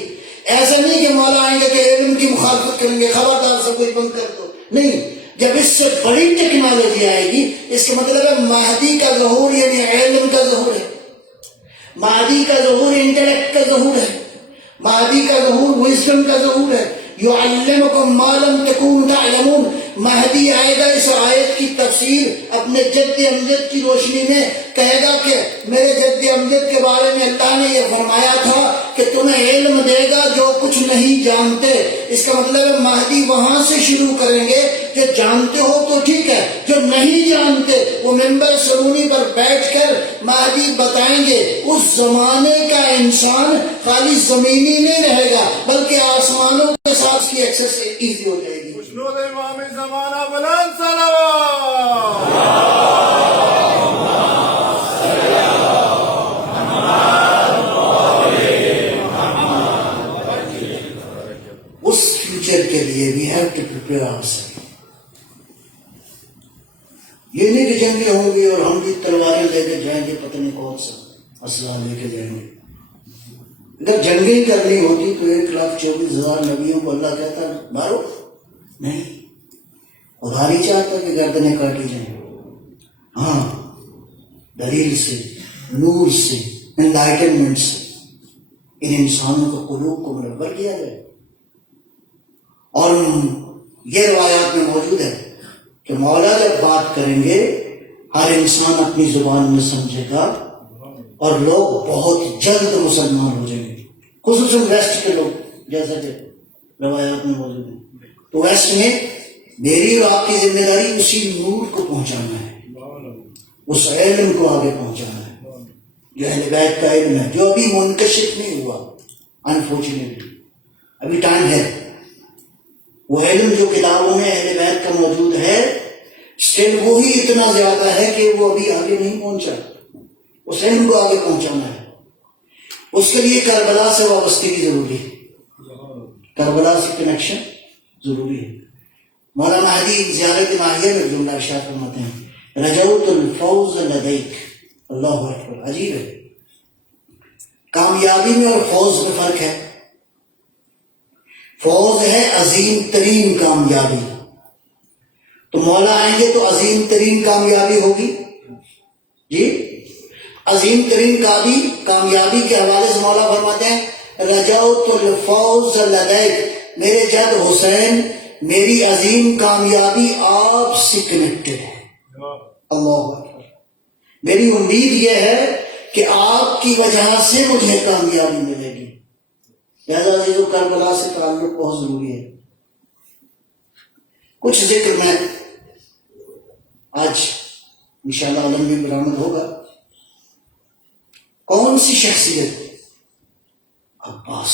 ایسا نہیں کہ مولا آئیں گے کہ علم کی مخالفت کریں گے، خبردار سب کچھ بند کر دو، نہیں. جب اس سے بڑی ٹیکنالوجی آئے گی، اس کا مطلب ہے مہدی کا ظہور یعنی علم کا ظہور ہے. مہدی کا ظہور انٹلیکٹ کا ظہور ہے، مہدی کا ظہور وزڈم کا ظہور ہے. یعلمکم ما لم تکونوا تعلمون. مہدی آئے گا، اس آیت کی تفسیر اپنے جد امجد کی روشنی میں کہے گا کہ میرے جد امجد کے بارے میں اللہ نے یہ فرمایا تھا کہ تمہیں علم دے گا جو کچھ نہیں جانتے. اس کا مطلب ہے مہدی وہاں سے شروع کریں گے کہ جانتے ہو تو ٹھیک ہے، جو نہیں جانتے وہ ممبر سرونی پر بیٹھ کر مہدی بتائیں گے. اس زمانے کا انسان خالی زمینی نہیں رہے گا بلکہ آسمانوں کے ساتھ کی ایکسس ایزی ہو جائے گی. خوشنود امام زمانہ بلند صلوات. اس فیوچر کے لیے we have to prepare ourselves. یہ نہیں کہ جنگیں ہوں گی اور ہم بھی تلواریں لے کے جائیں گے، پتہ نہیں کون سا اسلحہ لے کے جائیں گے. اگر جنگیں کرنی ہوتی تو 1,24,000 نبیوں کو اللہ کہتا مارو، نہیں. خدا نہیں چاہتا کہ گردنیں کاٹی جائیں. ہاں، دلیل سے، نور سے، انلائٹنمنٹ سے ان انسانوں کو قلوب کو منور کیا جائے. اور یہ روایات میں موجود ہے کہ مولا جب بات کریں گے ہر انسان اپنی زبان میں سمجھے گا اور لوگ بہت جلد مسلمان ہو جائیں گے، خصوصاً ویسٹ کے لوگ، جیسا کہ روایات میں موجود ہیں. تو ویسٹ میں میری اور آپ کی ذمہ داری اسی نور کو پہنچانا ہے، اس علم کو آگے پہنچانا ہے جو اہل بیت کا علم ہے، جو ابھی منکشف نہیں ہوا. انفارچونیٹلی ابھی ٹائم ہے. وہ علم جو کتابوں میں اہل بیت کا موجود ہے اسٹل وہی اتنا زیادہ ہے کہ وہ ابھی آگے نہیں پہنچا. اس علم کو آگے پہنچانا ہے. اس کے لیے کربلا سے وابستگی ضروری ہے، کربلا سے کنیکشن ضروری ہے. مولانا مہدی زیارت ماہیہ میں جملہ ارشاد فرماتے ہیں، رجوت الفوز لدیک. اللہ اکبر، عجیب ہے. کامیابی میں اور فوز میں فرق ہے. فوز ہے عظیم ترین کامیابی، تو مولا آئیں گے تو عظیم ترین کامیابی ہوگی. جی، عظیم ترین کامیابی کے حوالے سے مولا فرماتے ہیں رجوت الفوز لدیک، میرے جد حسین میری عظیم کامیابی آپ سے کنیکٹڈ ہے. اللہ اکبر. میری امید یہ ہے کہ آپ کی وجہ سے مجھے کامیابی ملے گی. لہذا عزیزو، کربلا سے تعلق بہت ضروری ہے. کچھ ذکر میں آج انشاءاللہ علم بھی برآمد ہوگا. کون سی شخصیت؟ عباس.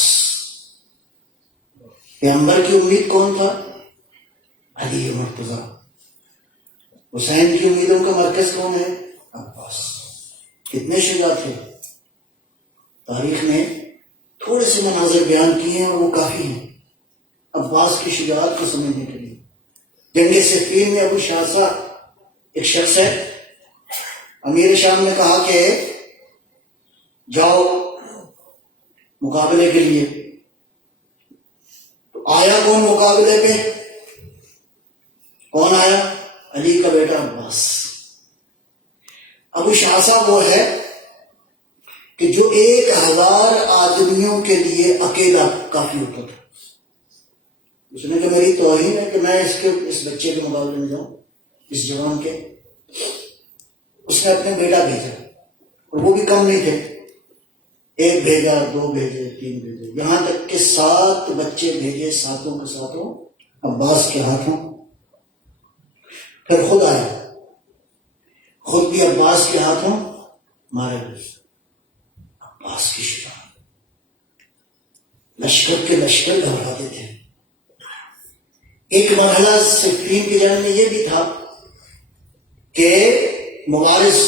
پیغمبر کی امید کون تھا؟ علی مرتضیٰ. حسین کی امیدوں کا مرکز کون ہے؟ عباس. کتنے شجاع تھے؟ تاریخ میں تھوڑے سے مناظر بیان کیے ہیں اور وہ کافی ہیں عباس کی شجاعت کو سمجھنے کے لیے. جنگ صفین میں ابو شاہسا ایک شخص ہے، امیر شام نے کہا کہ جاؤ مقابلے کے لیے. تو آیا کون مقابلے پہ؟ کون آیا؟ علی کا بیٹا عباس. ابو شاہسا وہ ہے کہ جو 1000 آدمیوں کے لیے اکیلا کافی ہوتا تھا. اس نے کہ میری توہین ہے کہ میں اس بچے کے مقابلے میں جاؤں، اس جوان کے. اس نے اپنے بیٹا بھیجا اور وہ بھی کم نہیں تھے. ایک بھیجا، 2 بھیجے، 3 بھیجے، یہاں تک کہ 7 بچے بھیجے، ساتوں کے ساتوں عباس کے ہاتھوں. پھر خود آیا، خود بھی عباس کے ہاتھوں مارے گئے. عباس کی شجاعت، لشکر کے لشکر گھبراتے تھے. ایک مرحلہ صفین کی جنگ میں یہ بھی تھا کہ مبارز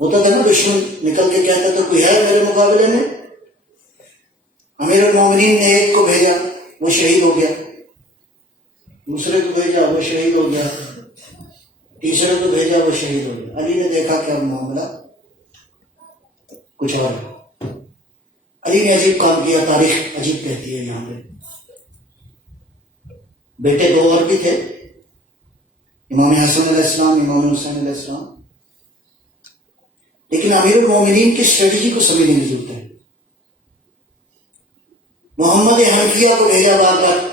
ہوتا تھا نا، دشمن نکل کے کہتا تھا کوئی ہے میرے مقابلے میں. امیر المومنین نے ایک کو بھیجا، وہ شہید ہو گیا. دوسرے کو بھیجا، وہ شہید ہو گیا. تیسرے کو بھیجا، وہ شہید ہو گیا. علی نے دیکھا کہ اب معاملہ کچھ اور ہے. علی نے عجیب کام کیا، تاریخ عجیب کہتی ہے یہاں پہ. بیٹے 2 اور بھی تھے، امام حسن علیہ السلام، امام حسین علیہ السلام. لیکن امیر المومنین کی اسٹریٹجی کو سمجھنے کی ضرورت ہے. محمد حنفیہ کو بھیجا بار بار.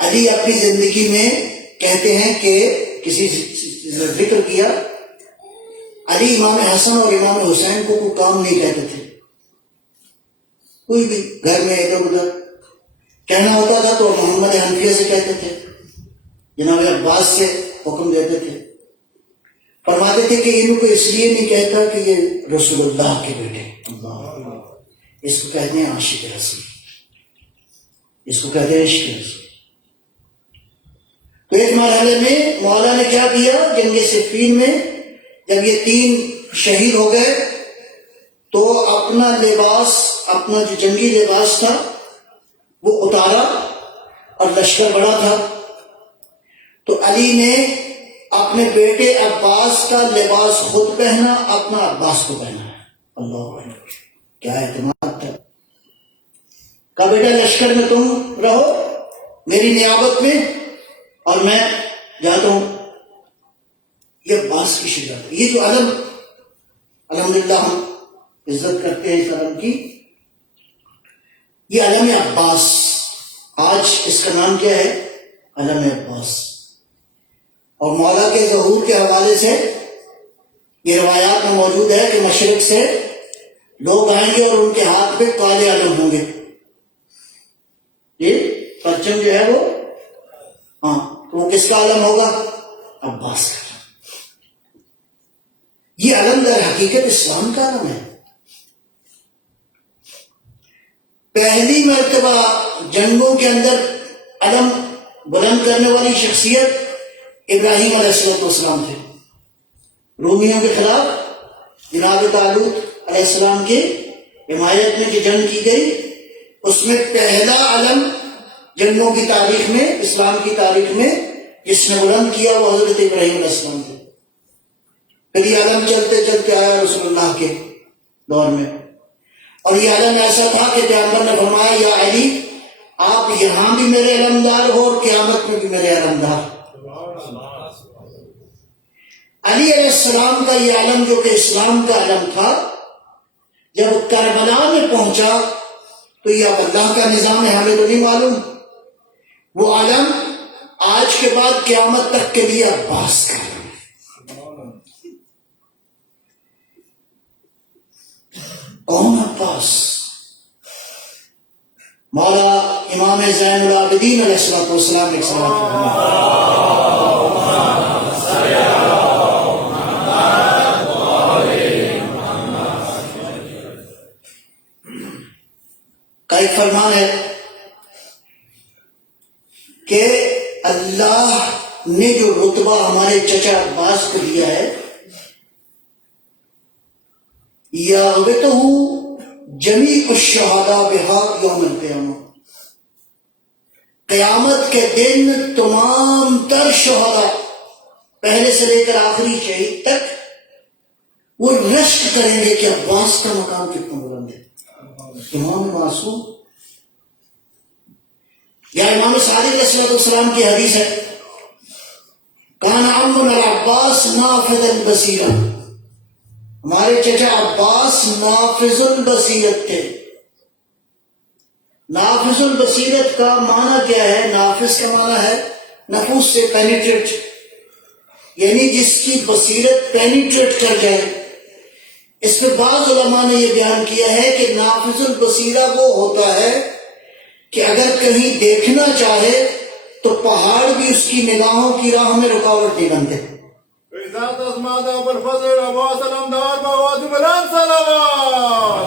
علی اپنی زندگی میں کہتے ہیں کہ کسی سے ذکر کیا، علی امام حسن اور امام حسین کو کوئی کام نہیں کہتے تھے. کوئی بھی گھر میں ادھر ادھر کہنا ہوتا تھا تو محمد حنفیہ سے کہتے تھے، جناب عباس سے حکم دیتے تھے. فرماتے تھے کہ ان کو اس لیے نہیں کہتا کہ یہ رسول اللہ کے بیٹے، اللہ، اس کو کہتے ہیں عاشق رسول، اس کو کہتے ہیں عشق رسول. تو ایک مرحلے میں مولا نے کیا کیا، جنگ صفین میں جب یہ 3 شہید ہو گئے تو اپنا لباس، اپنا جو جنگی لباس تھا وہ اتارا، اور لشکر بڑا تھا تو علی نے اپنے بیٹے عباس کا لباس خود پہنا، اپنا عباس کو پہنا. اللہ اکبر، کیا اعتماد تھا. کہا بیٹا لشکر میں تم رہو میری نیابت میں اور میں جاتا ہوں. یہ عباس کی شجاعت. یہ جو علم الحمدللہ ہم عزت کرتے ہیں اس علم کی، یہ علم عباس. آج اس کا نام کیا ہے؟ علم عباس. اور مولا کے ظہور کے حوالے سے یہ روایات میں موجود ہے کہ مشرق سے لوگ آئیں گے اور ان کے ہاتھ پہ کالے علم ہوں گے. یہ پرچم جو ہے وہ، ہاں، تو وہ کس کا علم ہوگا؟ عباس کا. یہ علم در حقیقت اسلام کا علم ہے. پہلی مرتبہ جنگوں کے اندر علم بلند کرنے والی شخصیت ابراہیم علیہ السلام تھے. رومیوں کے خلاف جناب طالوت علیہ السلام کی حمایت میں جو جنگ کی گئی، اس میں پہلا علم جنگوں کی تاریخ میں، اسلام کی تاریخ میں جس نے بلند کیا وہ حضرت ابراہیم علیہ السلام تھے. پھر یہ علم چلتے چلتے آیا رسول اللہ کے دور میں، اور یہ علم ایسا تھا کہ پیغمبر نے فرمایا یا علی، آپ یہاں بھی میرے علمدار ہو اور قیامت میں بھی میرے علمدار. علی علیہ السلام کا یہ علم جو کہ اسلام کا علم تھا، جب کربلا میں پہنچا تو یہ اب اللہ کا نظام ہے، ہمیں تو نہیں معلوم. وہ علم آج کے بعد قیامت تک کے لیے عباس کا علم ہے. کون عباس؟ مولا امام زین العابدین علیہ السلام ایک سلام کا ایک فرمان ہے کہ اللہ نے جو رتبہ ہمارے چچا عباس کو دیا ہے، یاغتہ جمیع الشہداء بحق یوم القیامہ، قیامت کے دن تمام تر شہداء پہلے سے لے کر آخری شہید تک وہ رشک کریں گے کہ عباس کا مقام کتنا بلند ہے. امام معصوم یا امام صادق علیہ السلام کی حدیث ہے، کان عمنا العباس نافذ البصیرہ، ہمارے چچا عباس نافذ البصیرت تھے. نافذ البصیرت کا معنی کیا ہے؟ نافذ کا معنی ہے نفوس سے پینیٹریٹ، یعنی جس کی بصیرت پینیٹریٹ کر جائے. اس پہ بعض علماء نے یہ بیان کیا ہے کہ نافذ البصیرہ وہ ہوتا ہے کہ اگر کہیں دیکھنا چاہے تو پہاڑ بھی اس کی نگاہوں کی راہ میں رکاوٹ نہیں بنتے. إذا تسمعت بالفجر وسلام دار بوادي بلان صلوات.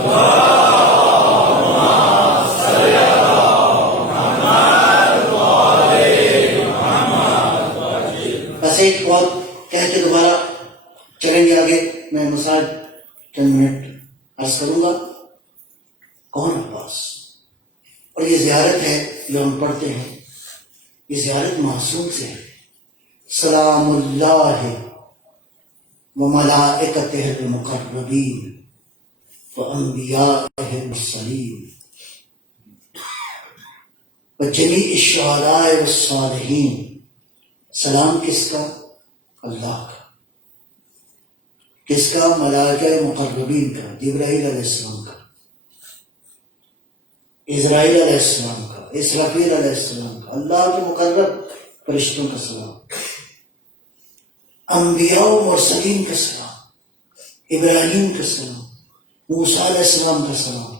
بس ایک بات کہہ کے دوبارہ چلیں گے آگے. میں مثال چند منٹ عرض کروں گا. کون عباس؟ اور یہ زیارت ہے جو ہم پڑھتے ہیں، یہ زیارت معصوم سے ہے. سلام اللہ وملائکتہ المقربین وانبیائہ المرسلین وجمیع الشہداء والصالحین. سلام کس کا؟ اللہ کا. کس کا؟ ملائکہ مقربین کا، جبرائیل علیہ السلام کا، اسرائیل علیہ السلام کا، اسرافیل علیہ السلام کا، اللہ کے مقرب فرشتوں کا سلام، انبیاء و مرسلین کا سلام، ابراہیم کا سلام، موسیٰ علیہ السلام کا سلام،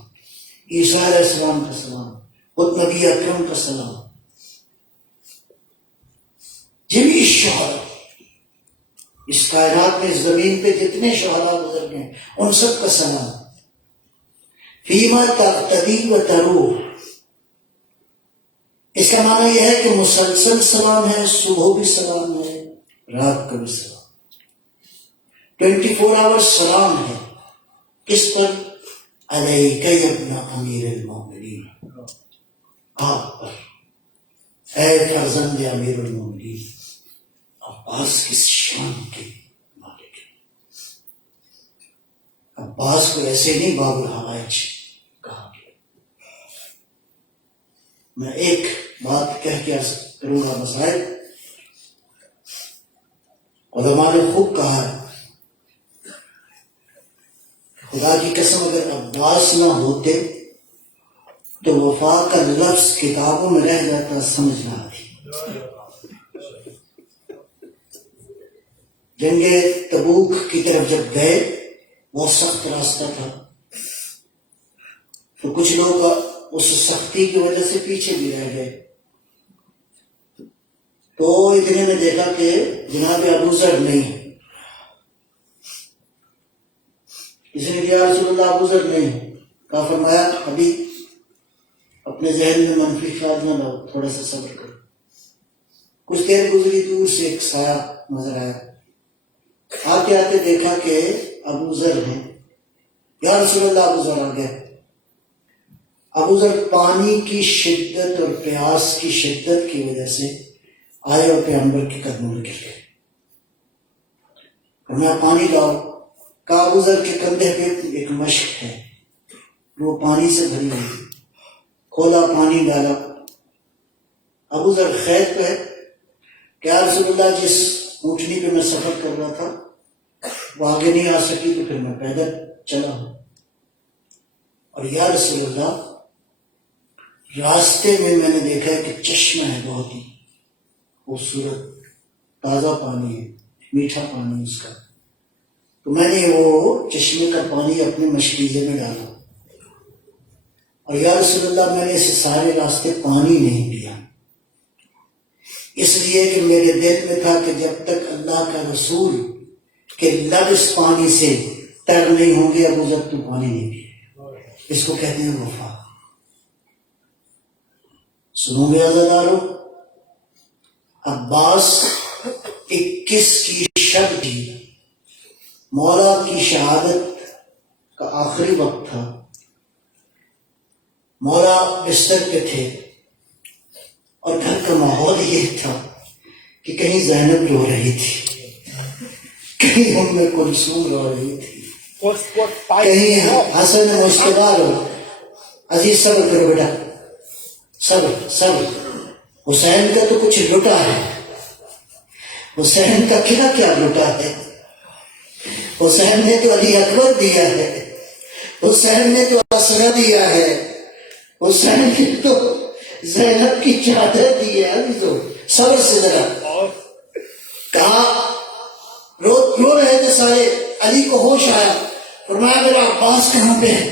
عیسیٰ علیہ السلام کا سلام، خود نبی اکرم کا سلام، جمیع الشہداء، اس کائنات میں اس زمین پہ جتنے شہداء گزر گئے ان سب کا سلام. فیما تقتدی و تروح، اس کا معنی یہ ہے کہ مسلسل سلام ہے، صبح بھی سلام ہے، رات کا بھی سلام، 24 آور سلام ہے. کس پر؟ علیک یا ابن امیر المومنین، آپ پر اے فرزند امیر المومنین. عباس کس شان کے مالک ہے. عباس کو ایسے نہیں باب الحوائج کہا گیا. میں ایک بات کہہ کے عرض کروں گا. مسائل علماء نے خوب کہا ہے، خدا کی قسم اگر عباس نہ ہوتے تو وفا کا لفظ کتابوں میں رہ جاتا، سمجھ نہ آتی. جنگ تبوک کی طرف جب گئے، بہت سخت راستہ تھا، تو کچھ لوگ اس سختی کی وجہ سے پیچھے بھی رہ گئے. تو اتنے میں دیکھا کہ جناب ابو ذر نہیں ہے. کسی نے کہا رسول اللہ ابو ذر نہیں ہے. کہا فرمایا ابھی اپنے ذہن میں منفی خیال نہ لاؤ، تھوڑا سا صبر کرو. کچھ دیر گزری، دور سے ایک سایہ نظر آیا. آتے آتے دیکھا کہ ابو ذر ہیں. یا رسول اللہ ابو ذر آ گئے. ابو ذر پانی کی شدت اور پیاس کی شدت کی وجہ سے آئے اور پیغمبر کے قدموں میں گر گئے. فرمایا پانی لاؤ. کہا ابو ذر کے کندھے پہ ایک مشک ہے، وہ پانی سے بھری ہوئی. کھولا، پانی ڈالا. ابو ذر خیر پہ ہے کہ یا رسول اللہ جس اونٹنی پہ میں سفر کر رہا تھا وہ آگے نہیں آ سکی تو پھر میں پیدل چلا ہوں. اور یا رسول اللہ راستے میں میں نے دیکھا ہے کہ چشمہ ہے، بہت ہی خوبصورت، تازہ پانی ہے، میٹھا پانی اس کا. تو میں نے وہ چشمے کا پانی اپنے مشکیزے میں ڈالا. اور یا رسول اللہ میں نے اس سارے راستے پانی نہیں پیا، اس لیے کہ میرے دل میں تھا کہ جب تک اللہ کا رسول کے لب اس پانی سے تر نہیں ہوں گے ابو ذر تو پانی نہیں پیے. اس کو کہتے ہیں وفا. سنو گے عزادارو، عباس 21 کی شب تھی، مولا کی شہادت کا آخری وقت تھا. مولا بستر پہ تھے اور گھر کا ماحول یہ تھا کہ کہیں زینب رو رہی تھی، کہیں ام کلثوم رو رہی تھی، کہیں حسن مشتبہ رو. عزیز صبر کرو بیٹا، صبر صبر. حسین کا تو کچھ لٹا ہے، حسین کا کیا کیا لٹا ہے. حسین نے تو علی اکبر دیا ہے، حسین نے تو اسرا دیا ہے، حسین نے تو زینب کی چادر دی ہے. عزیزو صبر سے ذرا. کہا رو رہے تھے سارے. علی کو ہوش آیا. فرمایا میرا عباس کہاں پہ ہے؟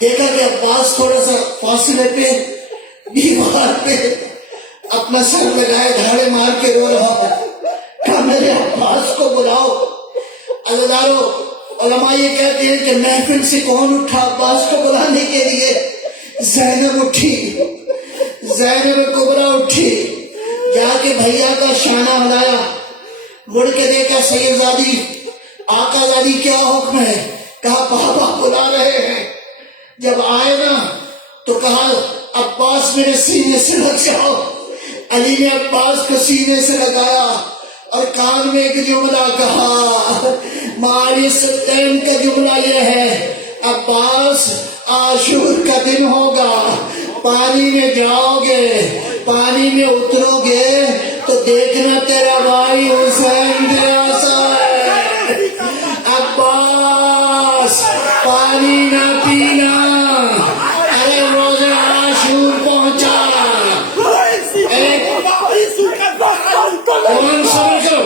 دیکھا کہ عباس تھوڑا سا فاصلے پہ دیوار پہ اپنا سر لگائے دھاڑے مار کے رو رہا ہے. کہا میرے عباس کو بلاؤ. عزیزارو علماء یہ کہتے ہیں کہ محفل سے کون اٹھا عباس کو بلانے کے لیے؟ زینب اٹھی. زینب کبریٰ اٹھی، جا کے بھیا کا شانہ ہلایا، مڑ کے دیکھا سیدزادی آقا زادی کیا حکم ہے؟ کہا بابا بلا رہے ہیں. جب آئے نا تو کہا عباس میرے سینے سے لگ جاؤ. علی نے عباس کو سینے سے لگایا اور کان میں ایک جملہ کہا. مالی سلطین کا جملہ یہ ہے، عباس عاشور کا دن ہوگا، پانی میں جاؤ گے، پانی میں اترو گے تو دیکھنا تیرا بھائی حسین تیرا سا ہے. عباس پانی نہ پینا. ارے روز عاشور پہنچا. جوان صبر کرو،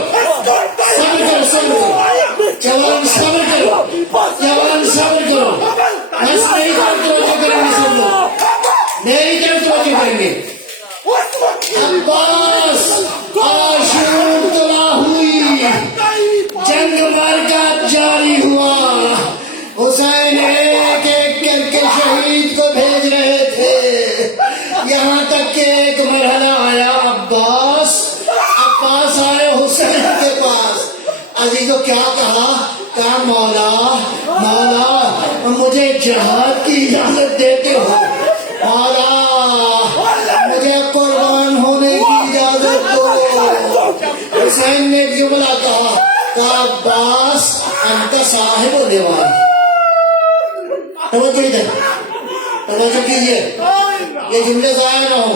صبر کرو، صبر کرو. جوان صبر کرو، جوان صبر کرو. بس میری طرف توجہ کریں گے سب لوگ، میری طرف توجہ کریں گے. عباس عاشور طلع ہوئی، جنگ مرکات جاری ہوا. حسین ایک ایک کر کے شہید کو بھیج رہے تھے، یہاں تک کہ ایک مرحلہ آیا عباس آئے حسین کے پاس. عزیزو کیا کہا مولا مولا مجھے جہاد کی اجازت دیتے ہو، مولا مجھے قربان ہونے کی اجازت دو. حسین نے ایک جملہ کہا عباس انت صاحب و دیوان. توجہ ادھر، توجہ کیجیے، یہ جملے ضائع نہ ہو،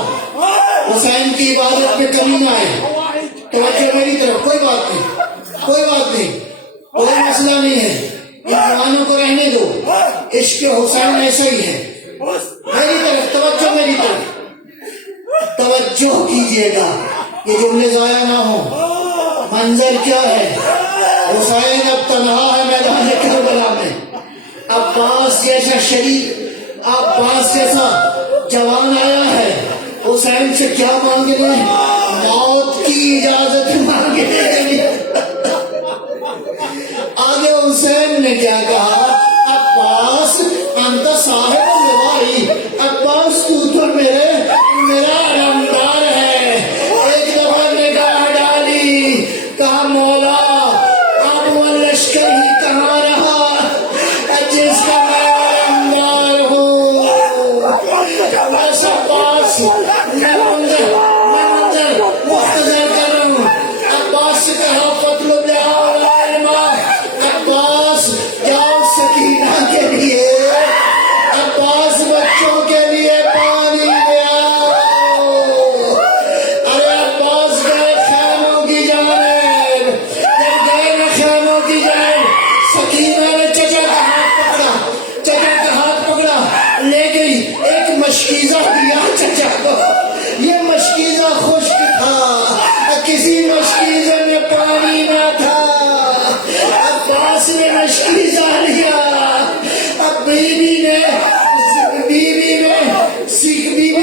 حسین کی عبادت میں کمی نہ آئے. توجہ میری طرف، کوئی بات نہیں، کوئی بات نہیں، کوئی مسئلہ نہیں ہے، ان جوانوں کو رہنے دو. عشق حسین ایسا ہی ہے. میری طرف توجہ، میری طرف توجہ کیجیے گا، یہ جملے ضائع نہ ہو. منظر کیا ہے؟ حسین اب تنہا ہے میدان کربلا میں. عباس جیسا شریف، عباس جیسا جوان آیا ہے. حسین سے کیا مانگنے؟ موت کی اجازت مانگنے. آگے حسین نے کیا کہا؟ عباس انت صاحب لوائی. عباس تو میرا علمدار ہے. ایک دفعہ نگاہ ڈالی، کہا مولا اب وہ لشکر ہی کہاں رہا جس کا میں علمدار ہوں. بس عباس میں منظر مختصر کروں. عباس سے کہا فطلب جاؤ علما. عباس جاؤ سکینہ کے لیے، عباس بچوں کے لیے پانی لے آؤ. ارے عباس گئے خیموں کی جانب. جب گئے نا خیموں کی جانب، سکینہ نے چچا کا ہاتھ پکڑا، چچا کا ہاتھ پکڑا، لے گئی. ایک مشکیزہ دیا چچا کو. یہ مشکیزہ خشک تھا، کسی مشکیزے میں پانی نہ تھا. عباس نے مشکیزہ لیا. اب بیوی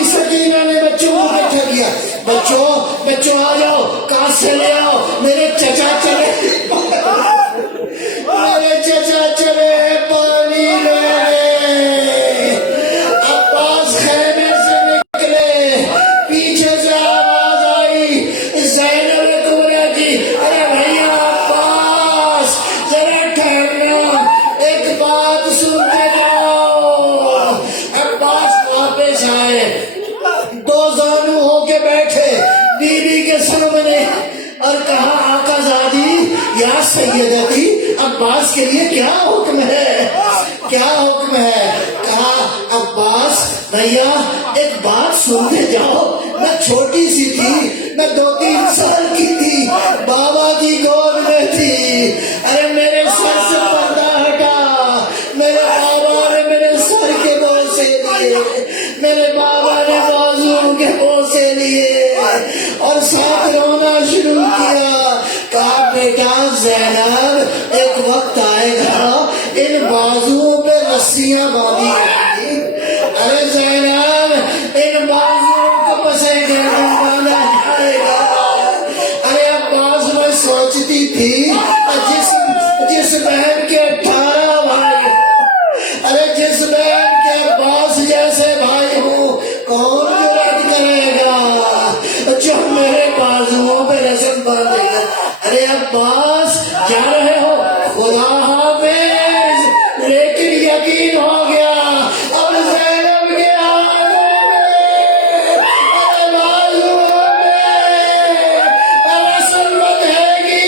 سکینہ نے بچوں کو اکٹھا کیا. بچوں آ جاؤ، کہاں سے لے آؤ، میرے چچا چلے، میرے چچا چلے پانی لینے. عباس خیمے سے نکلے، پیچھے سے آواز آئی زینب کبریٰ کی. ارے بھیا عباس ذرا ٹھہرنا، ایک بات سنتے جاؤ. عباس واپس آئے، دو زانو ہو کے بیٹھے بیوی کے سامنے اور کہا آقا زادی یا سیدتی، عباس کے لیے کیا حکم ہے، کیا حکم ہے؟ کہا عباس بھیا ایک بات سنتے جاؤ. میں چھوٹی سی تھی، میں 2-3 سال کی تھی، بابا کی گود میں تھی. ارے میرے سر سے پردہ ہٹا، میرے بابا نے میرے سر کے بوسے لیے، میرے بابا نے بازو کے بوسے لیے اور ساتھ رونا شروع کیا. کہا بیٹا زینب ایک وقت آئے گا ان بازوؤں پہ رسیاں باندھی گئی. ارے زینب ان بازوؤں کو پسے گردن باندھا جائے گا. ارے عباس میں سوچتی تھی جس بہن کے 18 بھائی، ارے جس بہن کے عباس جیسے بھائی ہوں، کون جرأت کرے گا جو میرے بازوؤں پہ رسم باندھے گا. ارے عباس جا رہے ہو خدا حافظ، لیکن یقین ہو گیا اب زینب کے ہاتھوں میں، ارے بازوؤں میں رسم بندھے گی.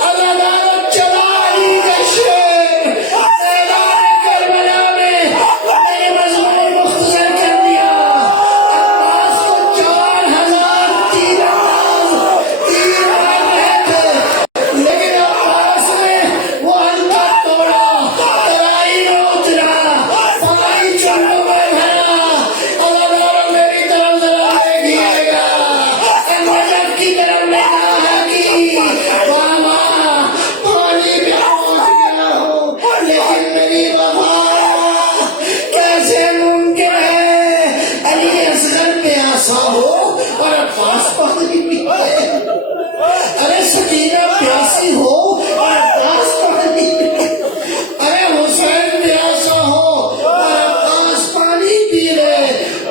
اللہ چلا علی کا شیر میدان کربلا میں میرے مضمون مختصر کر دیا. عباس کو 4000 تیر مار رہے تھے، لیکن عباس نے وہ ہلکا توڑا، ترائی میں اترا، فضائی چلوں میں بھرا. اللہ میری طرف ذرا دیکھیے گا، نجف کی طرف نگاہ کی. بابا پانی میں پہنچ گیا ہوں، لیکن میری وفا کیسے ممکن ہے؟ علی اصغر پیاسا ہو اور عباس پانی پیے. ارے سکینہ پیاسی ہو اور عباس پانی پیے. ارے حسین پیاسا ہو اور عباس پانی پی لے.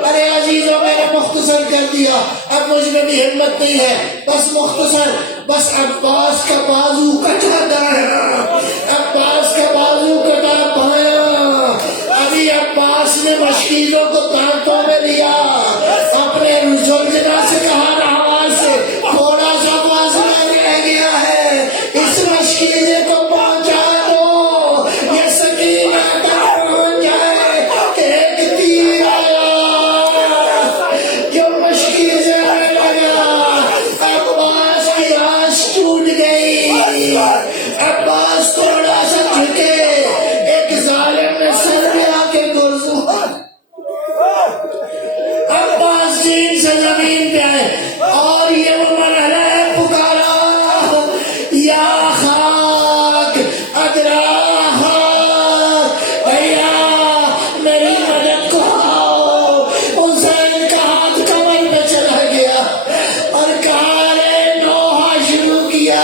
ارے عزیزوں میں نے مختصر کر دیا، اب مجھ میں بھی ہمت نہیں ہے. بس مختصر، بس عباس کا بازو کٹا دایا، عباس کا بازو کٹا بایاں. ابھی عباس نے مشکیزوں کو دانتوں میں لیا، اپنے زلجنا سے کہا نہار سے تھوڑا سا فاصلہ رہ گیا ہے، اس مشکیزے کو پہنچا دو، یہ سکینہ تک پہنچ جائے کہ ایک تیر آیا جو مشکیزے میں لگا. عباس کی آس ٹوٹ گئی. عباس تھوڑا سا جھکے، ایک ظالم نے سر میں آ کے گرزو. عباس زین سے زمین پہ آئے اور یہ وہ مرحلہ ہے پکارا، یا خاک ادرا خاک، بھیا میری مدد کو آؤ. حسین کا ہاتھ کمر پہ چلا گیا اور کہا رے نوحہ شروع کیا.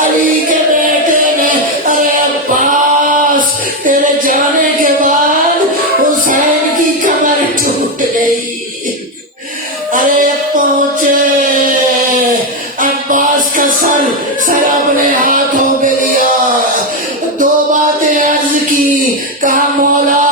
علی کے بیٹے نے، ارے عباس تیرے جانے کے بعد حسین کی کمر ٹوٹ گئی. ارے پہنچے عباس کا سر اپنے ہاتھوں پہ لیا، 2 باتیں عرض کی. کہا مولا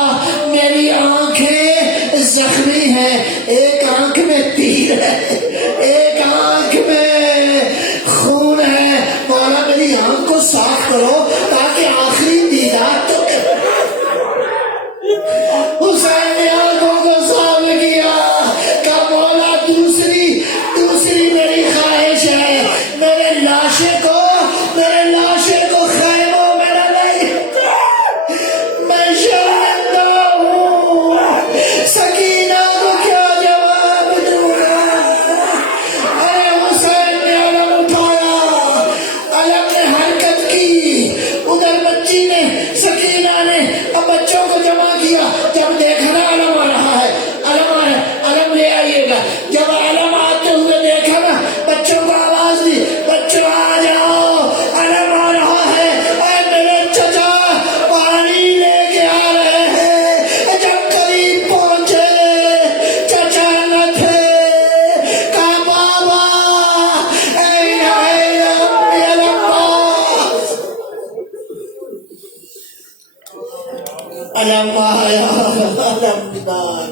میری آنکھیں زخمی ہیں، ایک آنکھ میں تیر ہے، ایک آنکھ میں خون ہے. مولا میری آنکھ کو صاف کرو تاکہ آخری دیدار تو کرے. حسین نے آنکھوں کو صاف کیا، کہا مولا دوسری میری خواہش ہے، میرے لاشے کو خیموں میں نہ لے. میں شرمندہ ہوں، سکینہ کو کیا جواب دوں گا. ارے حسین نے علم اٹھایا، علم نے حرکت کی. ادھر بچی نے، سکینہ نے اب بچوں کو جمع کیا. جب دیکھنا علم آ رہا ہے، علم لے آئیے گا. جب علم آتے ہوئے دیکھا نا، بچوں کو آواز دی، بچوں آ جاؤ، علم آ رہا ہے. اے میرے چچا پانی لے کے آ رہے ہیں. جب قریب پہنچے چچا نہ تھے. کہا بابا اے علم آیا، علم دار.